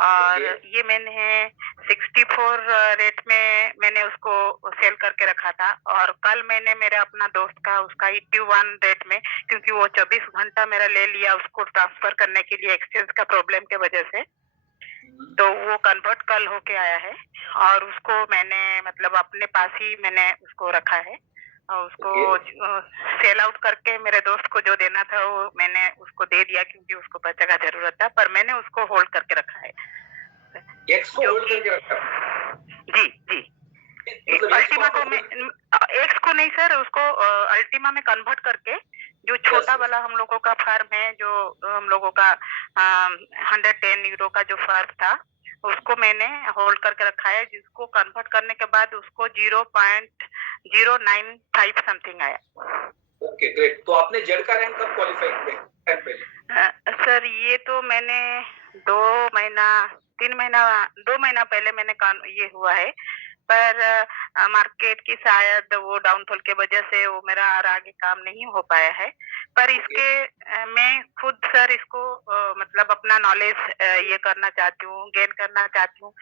और ये मैंने 64 रेट में मैंने उसको सेल करके रखा था। और कल मैंने मेरे अपना दोस्त का उसका 81 रेट में, क्योंकि वो 24 घंटा मेरा ले लिया उसको ट्रांसफर करने के लिए एक्सचेंज का प्रॉब्लम के वजह से, तो वो कन्वर्ट कल होके आया है, और उसको मैंने मतलब अपने पास ही मैंने उसको रखा है, और उसको सेल आउट करके मेरे दोस्त को जो देना था वो मैंने उसको दे दिया, क्योंकि उसको पैसे का जरूरत था, पर मैंने उसको होल्ड करके रखा है। एक्स को होल्ड करके रखा? जी जी। अल्टीमा को मैं एक्स को नहीं सर, उसको अल्टीमा में कन्वर्ट करके, जो छोटा वाला हम लोगों का फर्म है, जो हम लोगों का 110 यूरो का जो फर्म था, उसको मैंने होल्ड करके रखा है, जिसको कन्वर्ट करने के बाद उसको 0.095 समथिंग आया। Okay, great. तो आपने जेड का रैंक कब क्वालिफाई किया? सर ये तो मैंने 2 महीना पहले मैंने ये हुआ है, पर मार्केट की शायद वो डाउनफॉल के वजह से वो मेरा और आगे काम नहीं हो पाया है। पर इसके मैं खुद सर इसको मतलब अपना नॉलेज ये करना चाहती हूँ, गेन करना चाहती हूँ।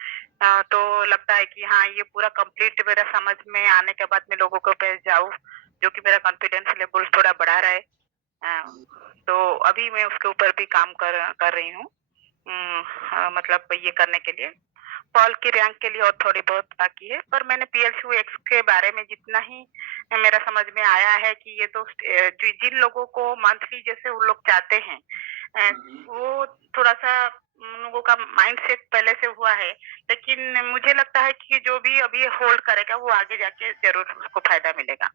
तो लगता है कि हाँ, ये पूरा कंप्लीट मेरा समझ में आने के बाद मैं लोगों को पेश जाऊँ, जो कि मेरा कॉन्फिडेंस लेवल थोड़ा बढ़ा रहा है। तो अभी मैं उसके ऊपर भी काम कर रही हूँ, मतलब ये करने के लिए। पॉल की रैंक के लिए और थोड़ी बहुत बाकी है, पर मैंने पीएलसी एक्स के बारे में जितना ही मेरा समझ में आया है कि ये तो जिन लोगों को मंथली जैसे वो लोग चाहते हैं, वो थोड़ा सा उन लोगों का माइंडसेट पहले से हुआ है, लेकिन मुझे लगता है कि जो भी अभी होल्ड करेगा वो आगे जाके जरूर उसको फायदा मिलेगा।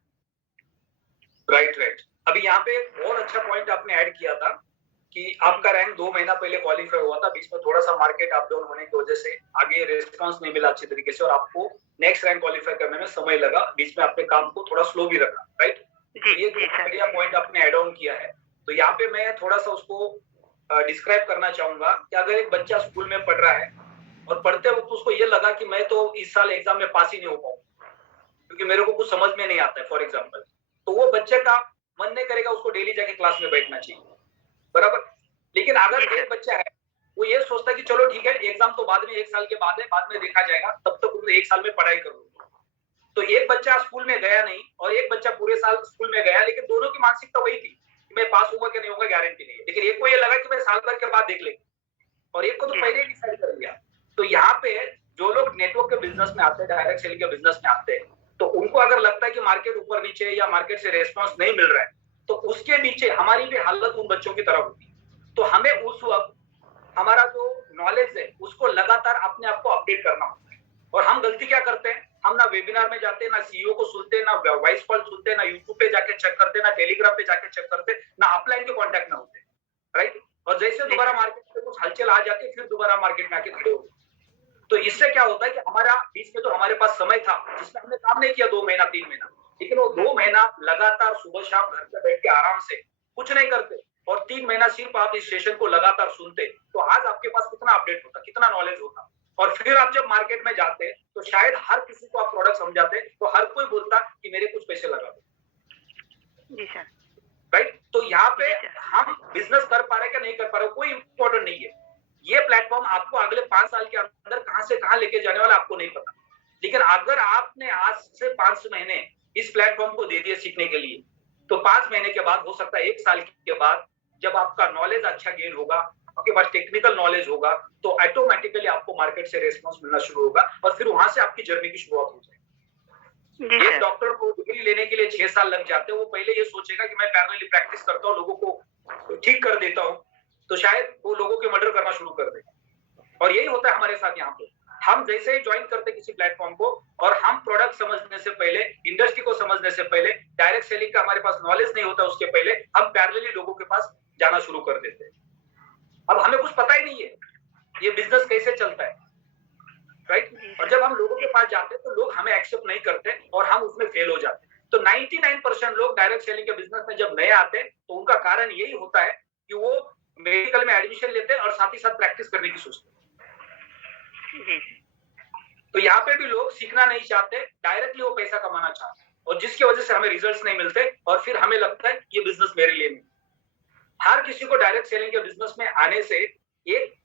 राइट। अभी यहाँ पे बहुत अच्छा पॉइंट आपने ऐड किया था कि आपका रैंक 2 महीना पहले क्वालिफाई हुआ था, बीच में थोड़ा सा मार्केट अप डाउन होने की वजह से आगे रिस्पांस नहीं मिला अच्छी तरीके से, और आपको नेक्स्ट रैंक क्वालिफाई करने में समय लगा। बीच में आपने काम को थोड़ा स्लो भी रखा, राइट? ये बढ़िया पॉइंट आपने ऐड ऑन किया है। तो यहाँ पे मैं थोड़ा सा उसको डिस्क्राइब करना चाहूंगा कि अगर एक बच्चा स्कूल में पढ़ रहा है और पढ़ते वक्त उसको ये लगा कि मैं तो इस साल एग्जाम में पास ही नहीं हो पाऊंगा, क्योंकि मेरे को कुछ समझ में नहीं आता है, फॉर एग्जाम्पल, तो वो बच्चे का मन नहीं करेगा उसको डेली जाके क्लास में बैठना चाहिए, बराबर। लेकिन अगर एक बच्चा है वो ये सोचता है कि चलो ठीक है, एग्जाम तो बाद में 1 साल के बाद है, बाद में देखा जाएगा, तब तक तो 1 साल में पढ़ाई करूँ। तो एक बच्चा स्कूल में गया नहीं और एक बच्चा पूरे साल स्कूल में गया, लेकिन दोनों की मानसिकता वही थी कि मैं पास होगा कि नहीं होगा गारंटी नहीं है। लेकिन एक को ये लगा कि मैं साल भर के बाद देख लेंगे, और एक को तो पहले ही डिसाइड कर लिया। तो यहाँ पे जो लोग नेटवर्क के बिजनेस में आते हैं, डायरेक्ट सेलिंग के बिजनेस में आते हैं, तो उनको अगर लगता है कि मार्केट ऊपर नीचे या मार्केट से रेस्पॉन्स नहीं मिल रहा है, तो उसके नीचे हमारी भी हालत उन बच्चों की तरह होती है। तो हमें उस वक्त हमारा जो नॉलेज है उसको लगातार अपने आप को अपडेट करना होता है। और हम गलती क्या करते हैं, हम ना वेबिनार में जाते हैं, ना सीईओ को सुनते हैं, ना वॉइस कॉल सुनते हैं, ना यूट्यूब पे जाके चेक करते हैं, ना टेलीग्राम पे जाके चेक करते हैं, ना अपलाइन के कॉन्टेक्ट में होते हैं, राइट। और जैसे दोबारा मार्केट में कुछ हलचल आ जाती है, फिर दोबारा मार्केट में आके खड़े होते। तो इससे क्या होता है कि हमारा बीच में जो हमारे पास समय था जिसमें हमने काम नहीं किया 2 महीना 3 महीना, लेकिन वो 2 महीना लगातार सुबह शाम घर पे बैठ के आराम से कुछ नहीं करते और 3 महीना सिर्फ आप इस सेशन को लगातार सुनते, तो आज आपके पास कितना अपडेट होता, कितना नॉलेज होता। और फिर आप जब मार्केट में जाते तो शायद हर किसी को आप प्रोडक्ट समझाते तो हर कोई बोलता कि मेरे कुछ पैसे लगा दो, जी सर, राइट। तो यहाँ पे हम बिजनेस कर पा रहे हैं क्या नहीं कर पा रहे, कोई इंपॉर्टेंट नहीं है। ये प्लेटफॉर्म आपको अगले 5 साल के अंदर कहां से कहां लेके जाने वाला आपको नहीं पता, लेकिन अगर आपने आज से 5 महीने इस प्लेटफॉर्म को दे दिए सीखने के लिए, तो 5 महीने के बाद, हो सकता है 1 साल के बाद, जब आपका नॉलेज अच्छा गेन होगा, आपके पास टेक्निकल नॉलेज होगा, तो ऑटोमेटिकली आपको मार्केट से रेस्पॉन्स मिलना शुरू होगा और फिर वहां से आपकी जर्नी की शुरुआत हो जाएगी। एक डॉक्टर को डिग्री लेने के लिए 6 साल लग जाते हैं, वो पहले ये सोचेगा कि मैं पैरेलली प्रैक्टिस करता हूँ, लोगों को ठीक कर देता हूँ, तो शायद वो लोगों के मर्डर करना शुरू कर देगा। और यही होता है हमारे साथ यहाँ पे। हम जैसे ही ज्वाइन करते किसी प्लेटफॉर्म को और हम प्रोडक्ट समझने से पहले, इंडस्ट्री को समझने से पहले, डायरेक्ट सेलिंग का हमारे पास नॉलेज नहीं होता उसके पहले, हम पैरेलली लोगों के पास जाना शुरू कर देते हैं। अब हमें कुछ पता ही नहीं है ये बिजनेस कैसे चलता है, राइट। और जब हम लोगों के पास जाते हैं तो लोग हमें एक्सेप्ट नहीं करते और हम उसमें फेल हो जाते हैं। तो 99% लोग डायरेक्ट सेलिंग के बिजनेस में जब नए आते हैं तो उनका कारण यही होता है कि वो मेडिकल में एडमिशन लेते हैं और साथ ही साथ प्रैक्टिस करने की सोचते हैं। तो यहाँ पे भी लोग सीखना नहीं चाहते, डायरेक्टली वो पैसा कमाना चाहते हैं, और जिसकी वजह से हमें रिजल्ट्स नहीं मिलते और फिर हमें लगता है ये बिजनेस मेरे लिए नहीं। हर किसी को डायरेक्ट सेलिंग के बिजनेस में आने से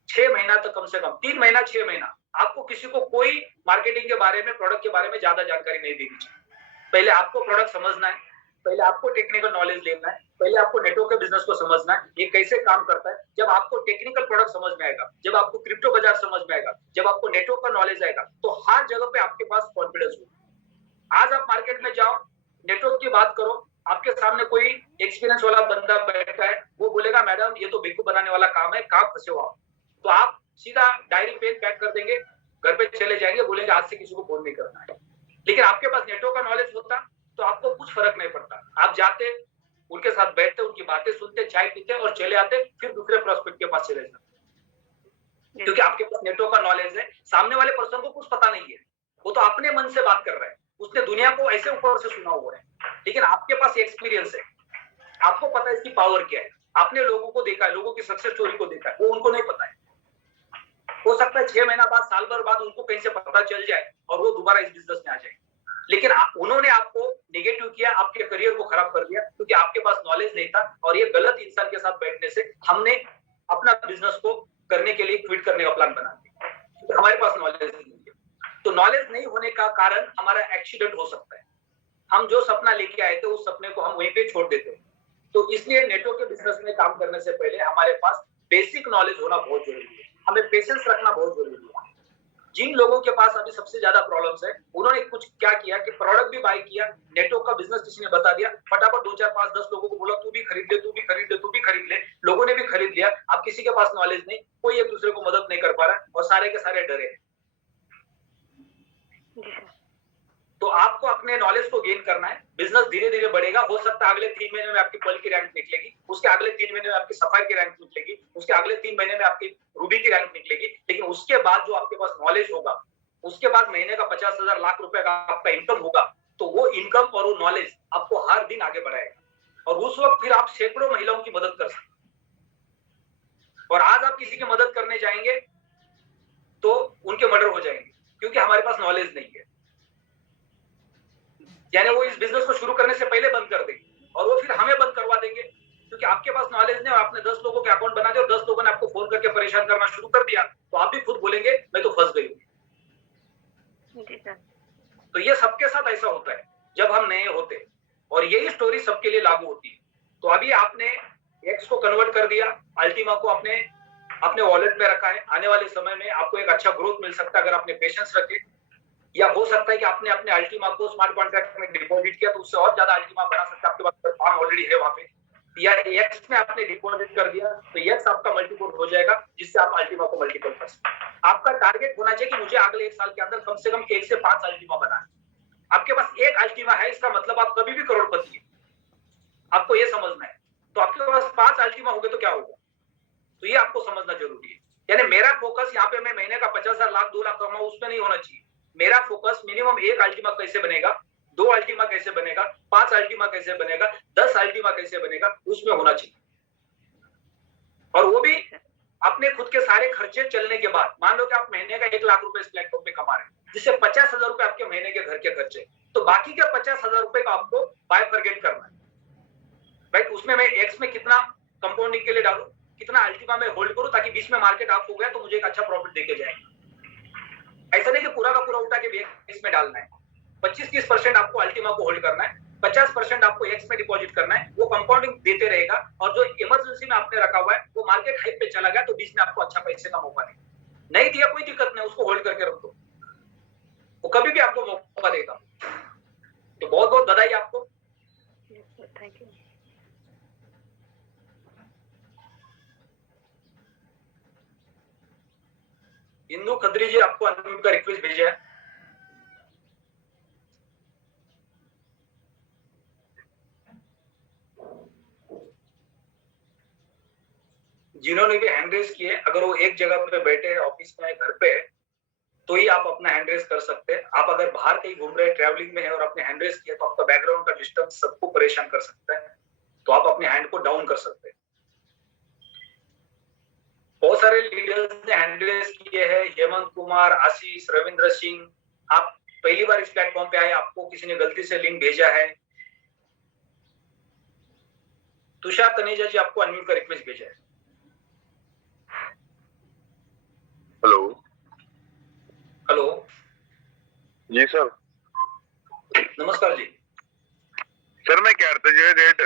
6 महीना तक, कम से कम 3 महीना 6 महीना, आपको किसी को कोई मार्केटिंग के बारे में, प्रोडक्ट के बारे में ज्यादा जानकारी नहीं देनी चाहिए। पहले आपको प्रोडक्ट समझना है, पहले आपको टेक्निकल नॉलेज लेना है, पहले आपको नेटवर्क के बिजनेस को समझना है, ये कैसे काम करता है। जब आपको टेक्निकल प्रोडक्ट समझ में आएगा, जब आपको क्रिप्टो बाजार समझ में आएगा, जब आपको नेटवर्क का नॉलेज आएगा, तो हर जगह पे आपके पास कॉन्फिडेंस होगा। आज आप मार्केट में जाओ, नेटवर्क की बात करो, आपके सामने कोई एक्सपीरियंस वाला बंदा बैठा है, वो बोलेगा मैडम ये तो बेवकूफ बनाने वाला काम है, कहाँ फंसे हो आप। तो आप सीधा डायरी पेन पैक कर देंगे, घर पे चले जाएंगे, बोलेंगे आज से किसी को फोन नहीं करना है। लेकिन आपके पास नेटवर्क का नॉलेज होता तो आपको कुछ फर्क नहीं पड़ता, आप जाते, उनके साथ बैठते, उनकी बातें सुनते, चाय पीते और चले आते, फिर दूसरे प्रोस्पेक्ट के पास चले जाते, क्योंकि आपके पास नेटवर्क का नॉलेज है। सामने वाले पर्सन को कुछ पता नहीं है, वो तो अपने मन से बात कर रहा है, उसने दुनिया को ऐसे ऊपर से सुना हुआ है, लेकिन आपके पास एक्सपीरियंस है, आपको पता है इसकी पावर क्या है, आपने लोगों को देखा है, लोगों की सक्सेस स्टोरी को देखा है, वो उनको नहीं पता है। हो सकता है 6 महीना बाद, साल भर बाद उनको कहीं से पता चल जाए और वो दोबारा इस बिजनेस में आ जाए, लेकिन उन्होंने आपको नेगेटिव किया, आपके करियर को खराब कर दिया, क्योंकि आपके पास नॉलेज नहीं था। और ये गलत इंसान के साथ बैठने से हमने अपना बिजनेस को करने के लिए क्विट करने का प्लान बना दिया, क्योंकि हमारे पास नॉलेज नहीं है। तो नॉलेज नहीं होने का कारण हमारा एक्सीडेंट हो सकता है, हम जो सपना लेके आए थे उस सपने को हम वहीं पे छोड़ देते हैं। तो इसलिए नेटवर्क के बिजनेस में काम करने से पहले हमारे पास बेसिक नॉलेज होना बहुत जरूरी है, हमें पेशेंस रखना बहुत जरूरी है। जिन लोगों के पास अभी सबसे ज्यादा प्रॉब्लम्स है, उन्होंने कुछ क्या किया कि प्रोडक्ट भी बाय किया, नेटवर्क का बिजनेस किसी ने बता दिया, फटाफट 2 4 5 10 लोगों को बोला तू भी खरीद ले, तू भी खरीद ले, तू भी खरीद ले, लोगों ने भी खरीद लिया। अब किसी के पास नॉलेज नहीं, कोई एक दूसरे को मदद नहीं कर पा रहा और सारे के सारे डरे हैं। तो आपको अपने नॉलेज को गेन करना है, बिजनेस धीरे धीरे बढ़ेगा। हो सकता है अगले 3 महीने में आपकी पर्ल की रैंक निकलेगी, उसके अगले 3 महीने में आपकी सफायर की रैंक निकलेगी, उसके अगले 3 महीने में आपकी रूबी की रैंक निकलेगी, लेकिन उसके बाद जो आपके पास नॉलेज होगा, उसके बाद महीने का 50,000 लाख रुपए का आपका इनकम होगा, तो वो इनकम और वो नॉलेज आपको हर दिन आगे बढ़ाएगा और उस वक्त फिर आप सैकड़ों महिलाओं की मदद कर सकते। और आज आप किसी की मदद करने जाएंगे तो उनके मर्डर हो जाएंगे, क्योंकि हमारे पास नॉलेज नहीं है, यानी वो इस बिजनेस को शुरू करने से पहले बंद कर देंगे। और वो फिर हमें बंद करवा देंगे, क्योंकि आपके पास नॉलेज नहीं और आपने 10 लोगों के अकाउंट बना दिए और 10 लोगों ने आपको फोन करके परेशान करना शुरू कर दिया, तो आप भी खुद बोलेंगे मैं तो फंस गई हूँ। जी सर। तो ये सबके साथ ऐसा होता है जब हम नए होते, और यही स्टोरी सबके लिए लागू होती है। तो अभी आपने एक्स को कन्वर्ट कर दिया, अल्टीमा को अपने वॉलेट में रखा है, आने वाले समय में आपको एक अच्छा ग्रोथ मिल सकता है अगर आपने पेशेंस रखे, या हो सकता है कि आपने अपने अल्टीमा को स्मार्ट कॉन्ट्रैक्ट में डिपॉजिट किया तो उससे और ज्यादा अल्टीमा बना सकता है, आपके पास फॉर्म ऑलरेडी है वहां पे, या एक्स में आपने डिपॉजिट कर दिया तो एक्स आपका मल्टीपल हो जाएगा, जिससे आप अल्टीमा को मल्टीपल कर सकते हैं। आपका टारगेट होना चाहिए कि मुझे अगले 1 साल के अंदर कम से कम 1 से 5 अल्टीमा बनाना। आपके पास एक अल्टीमा है, इसका मतलब आप कभी भी करोड़पति है, आपको ये समझना है। तो आपके पास 5 अल्टीमा हो गए तो क्या होगा, तो ये आपको समझना जरूरी है। यानी मेरा फोकस यहाँ पे मैं महीने का 50,000 लाख 2 लाख कमाऊं उसमें नहीं होना चाहिए। मेरा फोकस मिनिमम 1 अल्टीमा कैसे बनेगा, 2 अल्टीमा कैसे बनेगा, 5 अल्टीमा कैसे बनेगा, 10 अल्टीमा कैसे बनेगा, उसमें होना चाहिए। और वो भी अपने खुद के सारे खर्चे चलने के बाद। मान लो कि आप महीने का 1 लाख रुपए इस प्लेटफॉर्म पे कमा रहे हैं, जिससे 50,000 रुपए आपके महीने के घर के खर्चे, तो बाकी के 50,000 रुपए का आपको बायफरगेट करना है, राइट। उसमें मैं एक्स में कितना कंपाउंडिंग के लिए डालूं, कितना अल्टीमा में होल्ड करूं, ताकि बीच में मार्केट अप हो गया तो मुझे एक अच्छा प्रॉफिट देके जाएगा। ऐसा नहीं कि पूरा का पूरा उठा के एक्स में डालना है। 25-30% आपको अल्टीमा को होल्ड करना है, 50% आपको एक्स में डिपॉजिट करना है, वो कंपाउंडिंग देते रहेगा। और जो इमरजेंसी में आपने रखा हुआ है वो मार्केट हाइप पे चला गया तो बीच में आपको अच्छा पैसे का मौका नहीं दिया, कोई दिक्कत नहीं, उसको होल्ड करके रख दो, वो कभी भी आपको मौका देगा। तो बहुत बहुत बधाई आपको। Thank you. इंदू खत्री जी, आपको अनम्यूट का रिक्वेस्ट भेजा है। जिन्होंने भी हैंड रेस किए, अगर वो एक जगह पे बैठे हैं, ऑफिस में, घर पे है, तो ही आप अपना हैंड रेस कर सकते हैं। आप अगर बाहर कहीं घूम रहे हैं, ट्रैवलिंग में है और आपने हैंड रेस किया तो आपका बैकग्राउंड का डिस्टर्बेंस सबको परेशान कर सकता है, तो आप अपने हैंड को डाउन कर सकते हैं। बहुत सारे लीडर्स ने हैंड रेस किए हैं, हेमंत कुमार, आशीष, रविंद्र सिंह। आप पहली बार इस प्लेटफॉर्म पे आए, आपको किसी ने गलती से लिंक भेजा है। तुषार तनेजा जी, आपको अनम्यूट का रिक्वेस्ट भेजा है। हेलो। हेलो जी सर। नमस्कार जी। सर मैं कह रहा था जो रेट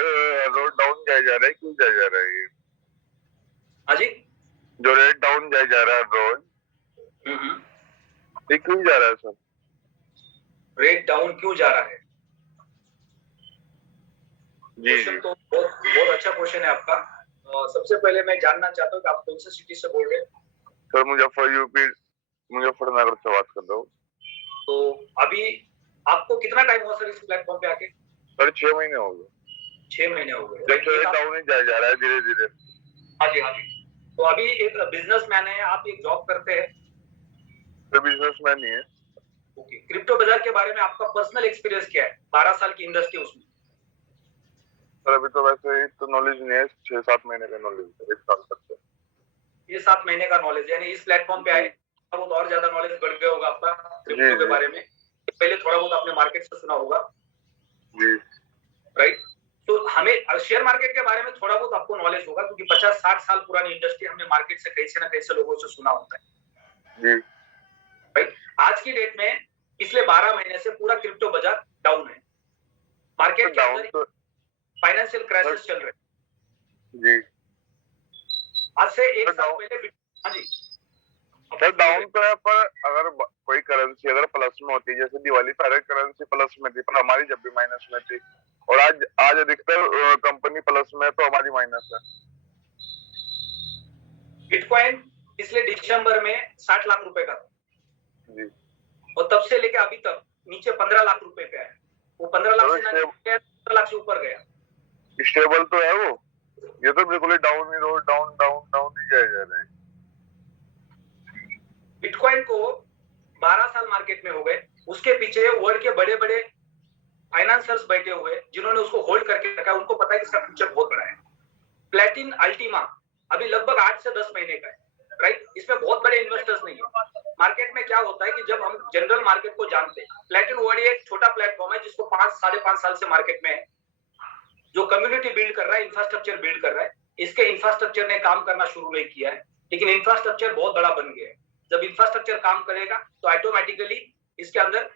रोड डाउन जाया जा रहा है, क्यों जाया जा रहा है ये? हाँ जी। जो रेट डाउन जाया जा रहा है रोड, ये क्यों जा रहा है सर? रेट डाउन क्यों जा रहा है? जी जी। तो बहुत अच्छा क्वेश्चन है आपका। सबसे पहले मैं जानना चाहता हूँ कि आप कौन सी सिटी से बोल रहे हैं? सर मुजफ्फरनगर से बात कर रहा हूँ। तो अभी आपको कितना टाइम हुआ सर इस प्लेटफॉर्म पे आके? सर 6 महीने हो गए। 6 महीने हो गए। जब से डाउन ही जाया जा रहा है धीरे धीरे। हाँ जी, हाँ जी। तो अभी एक बिजनेसमैन है, आप एक जॉब करते हैं? तो बिजनेसमैन ही है। ओके। क्रिप्टो बाजार के बारे में आपका पर्सनल एक्सपीरियंस क्या है? 12 साल की इंडस्ट्री उसमें। सर अभी तो वैसे तो नॉलेज नहीं है, 6-7 महीने का नॉलेज है, 1 साल तक। ये 7 महीने का नॉलेज, यानी इस प्लेटफॉर्म पे आए बहुत और ज्यादा नॉलेज बढ़ गया होगा आपका क्रिप्टो के बारे में। पहले थोड़ा बहुत आपने मार्केट से सुना होगा जी, राइट। तो हमें शेयर मार्केट के बारे में थोड़ा बहुत आपको नॉलेज होगा, क्योंकि 50-60 साल पुरानी इंडस्ट्री, हमने मार्केट से कैसे ना कैसे लोगों से सुना होता है जी, राइट। आज की डेट में पिछले 12 महीने से पूरा क्रिप्टो बाजार डाउन है। मार्केट के अंदर फाइनेंशियल क्राइसिस चल रहा है जी। आज से 1 साल पहले। हाँ जी सर डाउन तो है, पर अगर कोई करेंसी अगर प्लस में होती है, जैसे दिवाली पर हर करेंसी प्लस में थी, पर हमारी जब भी माइनस में थी, और आज अधिकतर कंपनी प्लस में, तो हमारी माइनस है। बिटकॉइन पिछले दिसंबर में 60 लाख रुपए का था जी, और तब से लेके अभी तक नीचे 15 लाख रुपए पे है। वो 15 लाख से 15 लाख से ऊपर गया। स्टेबल तो है वो, ये तो बिल्कुल ही डाउन ही रोड डाउन डाउन डाउन ही जाया जा रहा है। बिटकॉइन को 12 साल मार्केट में हो गए, उसके पीछे वर्ल्ड के बड़े बड़े फाइनेंसर्स बैठे हुए जिन्होंने उसको होल्ड करके रखा है, उनको पता है कि इसका फ्यूचर बहुत बड़ा है। प्लेटिन अल्टीमा अभी लगभग 8 से 10 महीने का है, राइट। इसमें बहुत बड़े इन्वेस्टर्स नहीं है। मार्केट में क्या होता है कि जब हम जनरल मार्केट को जानते हैं, प्लेटिन वर्ल्ड एक छोटा प्लेटफॉर्म है जिसको 5 साढ़े 5 साल से मार्केट में है, जो कम्युनिटी बिल्ड कर रहा है, इंफ्रास्ट्रक्चर बिल्ड कर रहा है, इसके इंफ्रास्ट्रक्चर ने काम करना शुरू नहीं किया है, लेकिन इंफ्रास्ट्रक्चर बहुत बड़ा बन गया है। जब इंफ्रास्ट्रक्चर काम करेगा तो ऑटोमेटिकली इसके अंदर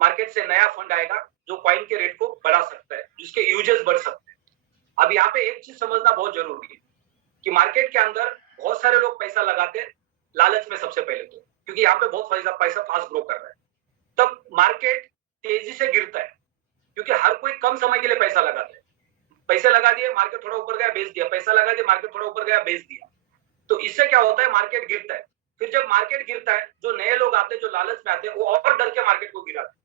मार्केट से नया फंड आएगा जो कॉइन के रेट को बढ़ा सकता है, जिसके यूजेस बढ़ सकते हैं। अब यहाँ पे एक चीज समझना बहुत जरूरी है कि मार्केट के अंदर बहुत सारे लोग पैसा लगाते हैं लालच में, सबसे पहले तो, क्योंकि यहाँ पे बहुत पैसा फास्ट ग्रो कर रहा है। तब मार्केट तेजी से गिरता है क्योंकि हर कोई कम समय के लिए पैसा लगाता है। पैसे लगा दिए, मार्केट थोड़ा ऊपर गया, बेच दिया, पैसा लगा दिया, मार्केट थोड़ा ऊपर गया, बेच दिया। तो इससे क्या होता है, मार्केट गिरता है। फिर जब मार्केट गिरता है, जो नए लोग आते हैं, जो लालच में आते हैं, वो और डर के मार्केट को गिराते हैं।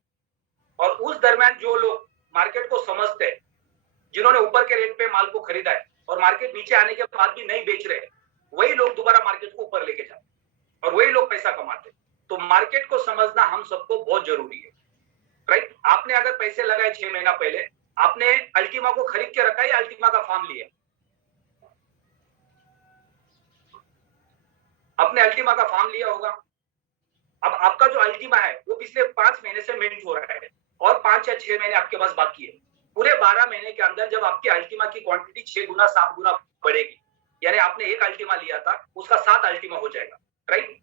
और उस दरमियान जो लोग मार्केट को समझते हैं, जिन्होंने ऊपर के रेट पे माल को खरीदा है और मार्केट नीचे आने के बाद भी नहीं बेच रहे, वही लोग दोबारा मार्केट को ऊपर लेके जाते हैं और वही लोग पैसा कमाते हैं। तो मार्केट को समझना हम सबको बहुत जरूरी है, राइट। आपने अगर पैसे लगाए 6 महीना पहले, आपने अल्टीमा को खरीद के रखा है या अल्टीमा का फार्म लिया? आपने अल्टीमा का फार्म लिया होगा। अब आपका जो अल्टीमा है वो पिछले 5 महीने से मिंट हो रहा है और 5 या 6 महीने आपके पास बाकी है। पूरे 12 महीने के अंदर जब आपकी अल्टीमा की क्वांटिटी 6 गुना 7 गुना बढ़ेगी, यानी आपने एक अल्टीमा लिया था उसका 7 अल्टीमा हो जाएगा, राइट।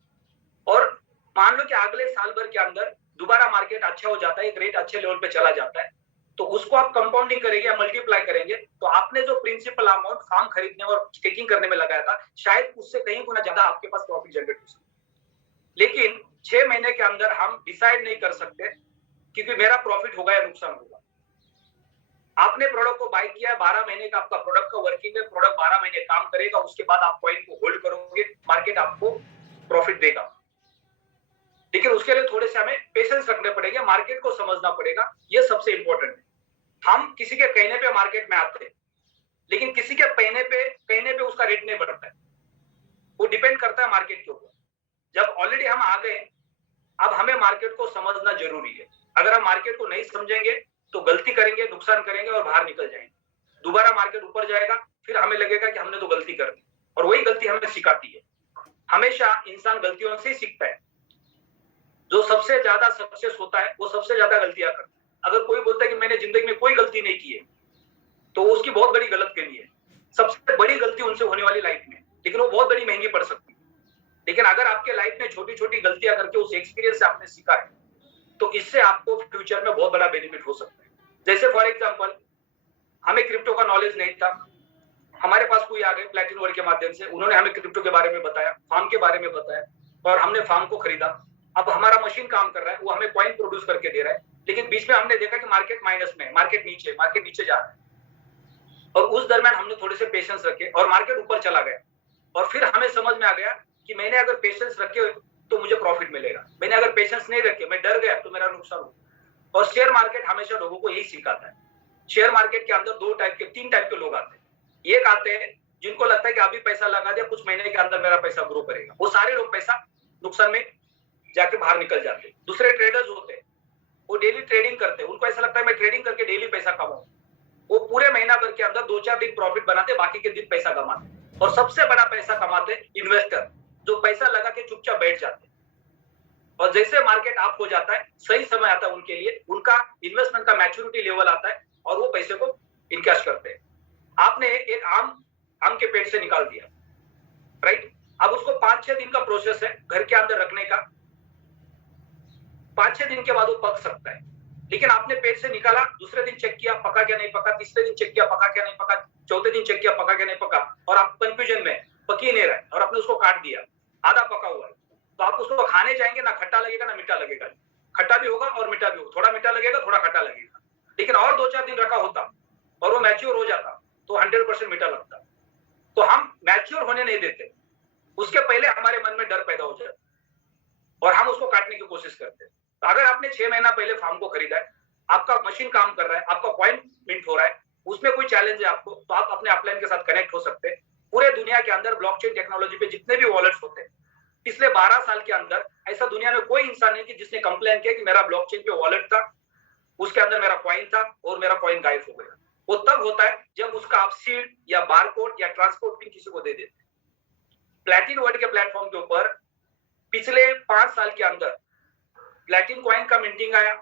और मान लो कि अगले साल भर के अंदर दोबारा मार्केट अच्छा हो जाता है, एक रेट अच्छे लेवल पे चला जाता है, तो उसको आप कंपाउंडिंग करेंगे या मल्टीप्लाई करेंगे, तो आपने जो प्रिंसिपल अमाउंट फार्म खरीदने और स्टेकिंग करने में लगाया था, शायद उससे कहीं गुना ज्यादा आपके पास प्रॉफिट जनरेट हो सकता है। लेकिन 6 महीने के अंदर हम डिसाइड नहीं कर सकते क्योंकि मेरा प्रॉफिट होगा या नुकसान होगा। आपने प्रोडक्ट को बाय किया है, 12 महीने का आपका प्रोडक्ट का वर्किंग है, प्रोडक्ट 12 महीने काम करेगा, उसके बाद आप कॉइन को होल्ड करोगे, मार्केट आपको प्रॉफिट देगा। लेकिन उसके लिए थोड़े से हमें पेशेंस रखने पड़ेंगे, मार्केट को समझना पड़ेगा, ये सबसे इंपॉर्टेंट है। हम किसी के कहने पे मार्केट में आते हैं, लेकिन किसी के कहने पे उसका रेट नहीं बढ़ता है, वो डिपेंड करता है मार्केट के ऊपर। जब ऑलरेडी हम आ गए, अब हमें मार्केट को समझना जरूरी है। अगर हम मार्केट को नहीं समझेंगे तो गलती करेंगे, नुकसान करेंगे और बाहर निकल जाएंगे। दोबारा मार्केट ऊपर जाएगा, फिर हमें लगेगा कि हमने तो गलती कर दी, और वही गलती हमें सिखाती है। हमेशा इंसान गलतियों से ही सीखता है। जो सबसे ज्यादा सक्सेस होता है वो सबसे ज्यादा गलतियां करता है। अगर कोई बोलता है कि मैंने जिंदगी में कोई गलती नहीं की है, तो उसकी बहुत बड़ी गलतफहमी है। सबसे बड़ी गलती उनसे होने वाली लाइफ में, लेकिन वो बहुत बड़ी महंगी पड़ सकती है। लेकिन अगर आपके लाइफ में छोटी छोटी गलतियां करके उस एक्सपीरियंस से आपने सीखा है, तो इससे आपको फ्यूचर में बहुत बड़ा बेनिफिट हो सकता है। जैसे फॉर एग्जांपल, हमें क्रिप्टो का नॉलेज नहीं था, हमारे पास कोई आ गए प्लैटिन वर्ल्ड के माध्यम से, उन्होंने हमें क्रिप्टो के बारे में बताया, फार्म के बारे में बताया, और हमने फार्म को खरीदा। अब हमारा मशीन काम कर रहा है, वो हमें कॉइन प्रोड्यूस करके दे रहा है, लेकिन बीच में हमने देखा कि मार्केट माइनस में, मार्केट नीचे जा रहा है, और उस दरमियान हमने थोड़े से पेशेंस रखे और मार्केट ऊपर चला गया। और फिर हमें समझ में आ गया कि मैंने अगर पेशेंस रखे तो मुझे प्रॉफिट मिलेगा, मैंने अगर पेशेंस नहीं रखे, मैं डर गया, तो मेरा नुकसान होगा। और शेयर मार्केट हमेशा लोगों को यही सिखाता है। शेयर मार्केट के अंदर 3 टाइप के लोग आते हैं। एक आते हैं जिनको लगता है कि अभी पैसा लगा दिया, कुछ महीने के अंदर मेरा पैसा ग्रो करेगा, वो सारे लोग पैसा नुकसान में जाके बाहर निकल जाते हैं। दूसरे ट्रेडर्स होते हैं, वो डेली ट्रेडिंग करते हैं, उनको ऐसा लगता है मैं ट्रेडिंग करके डेली पैसा कमाऊं। वो पूरे महीना भर के अंदर 2-4 दिन प्रॉफिट बनाते, बाकी के दिन पैसा कमाते। और सबसे बड़ा पैसा कमाते इन्वेस्टर, जो पैसा लगा के चुपचाप बैठ जाते हैं, और जैसे मार्केट अप हो जाता है, सही समय आता है उनके लिए, उनका इन्वेस्टमेंट का मैच्योरिटी लेवल आता है और वो पैसे को इनकैश करते हैं। आपने एक आम के पेड़ से निकाल दिया, राइट। अब उसको 5-6 दिन का प्रोसेस है घर के अंदर रखने का। 5-6 दिन के बाद वो पक सकता है, लेकिन आपने पेड़ से निकाला, दूसरे दिन चेक किया पका क्या नहीं पका, तीसरे दिन चेक किया पका क्या नहीं पका, चौथे दिन चेक किया पका क्या नहीं पका, और आप कंफ्यूजन में, पक ही नहीं रहा है, और आपने उसको काट दिया, आधा पका हुआ है, तो आप उसको खाने जाएंगे, ना खट्टा लगेगा ना मीठा लगेगा। खट्टा भी होगा और मीठा भी होगा, थोड़ा मीठा लगेगा, थोड़ा खट्टा लगेगा। लेकिन और 2-4 दिन रखा होता और वो मैच्योर हो जाता तो 100% मीठा लगता। तो हम मैच्योर होने नहीं देते, उसके पहले हमारे मन में डर पैदा हो जाए और हम उसको काटने की कोशिश करते हैं। तो अगर आपने 6 महीना पहले फार्म को खरीदा है, आपका मशीन काम कर रहा है, आपका कॉइन मिंट हो रहा है, उसमें कोई चैलेंज है आपको, तो आप अपने अपलाइन के साथ कनेक्ट हो सकते हैं। पूरे दुनिया के अंदर ब्लॉकचेन टेक्नोलॉजी पे जितने भी वॉलेट्स होते हैं, पिछले 12 साल के अंदर ऐसा दुनिया में कोई इंसान नहीं कि जिसने कंप्लेन किया कि मेरा ब्लॉकचेन पे वॉलेट था, उसके अंदर मेरा कॉइन था और मेरा कॉइन गायब हो गया। वो तब होता है जब उसका आप सीड या बारकोड या ट्रांसपोर्ट पिन किसी को दे देते हैं। प्लैटिन वर्ल्ड के प्लेटफॉर्म के ऊपर पिछले 5 साल के अंदर प्लैटिन कॉइन का मिंटिंग आया,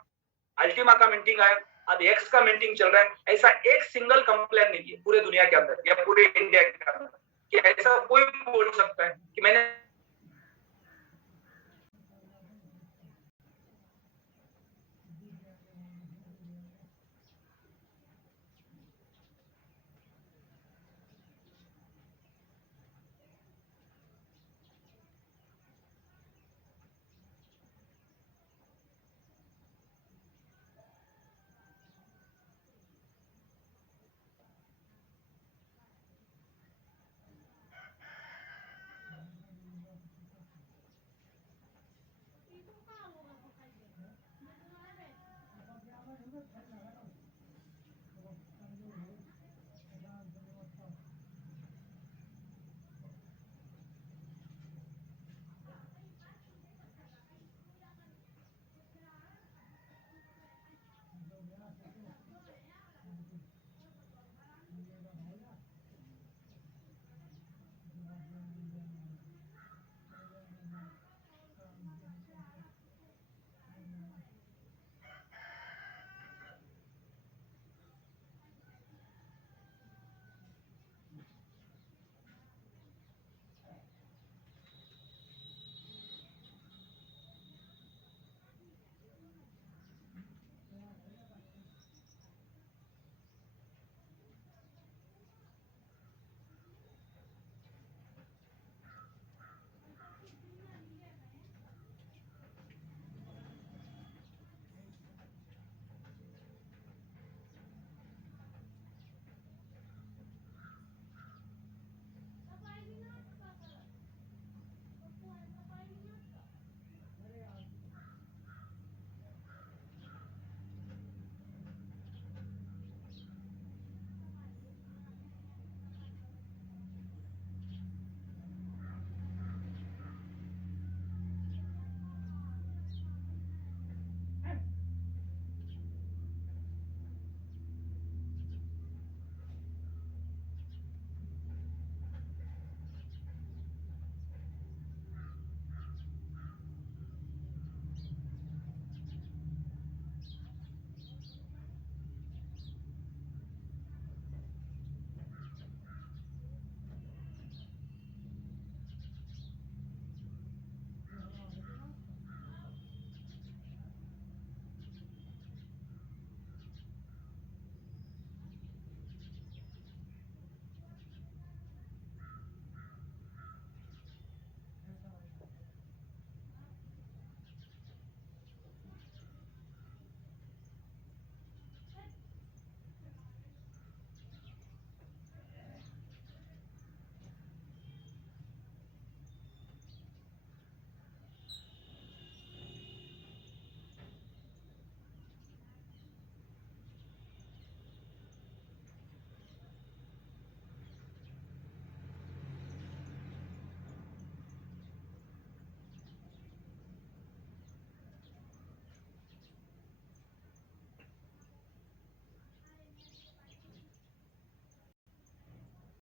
अल्टीमा का मिंटिंग आया, अब एक्स का मिंटिंग चल रहा है। ऐसा एक सिंगल कंप्लेन नहीं है पूरे दुनिया के अंदर या पूरे इंडिया के अंदर कि ऐसा कोई बोल सकता है कि मैंने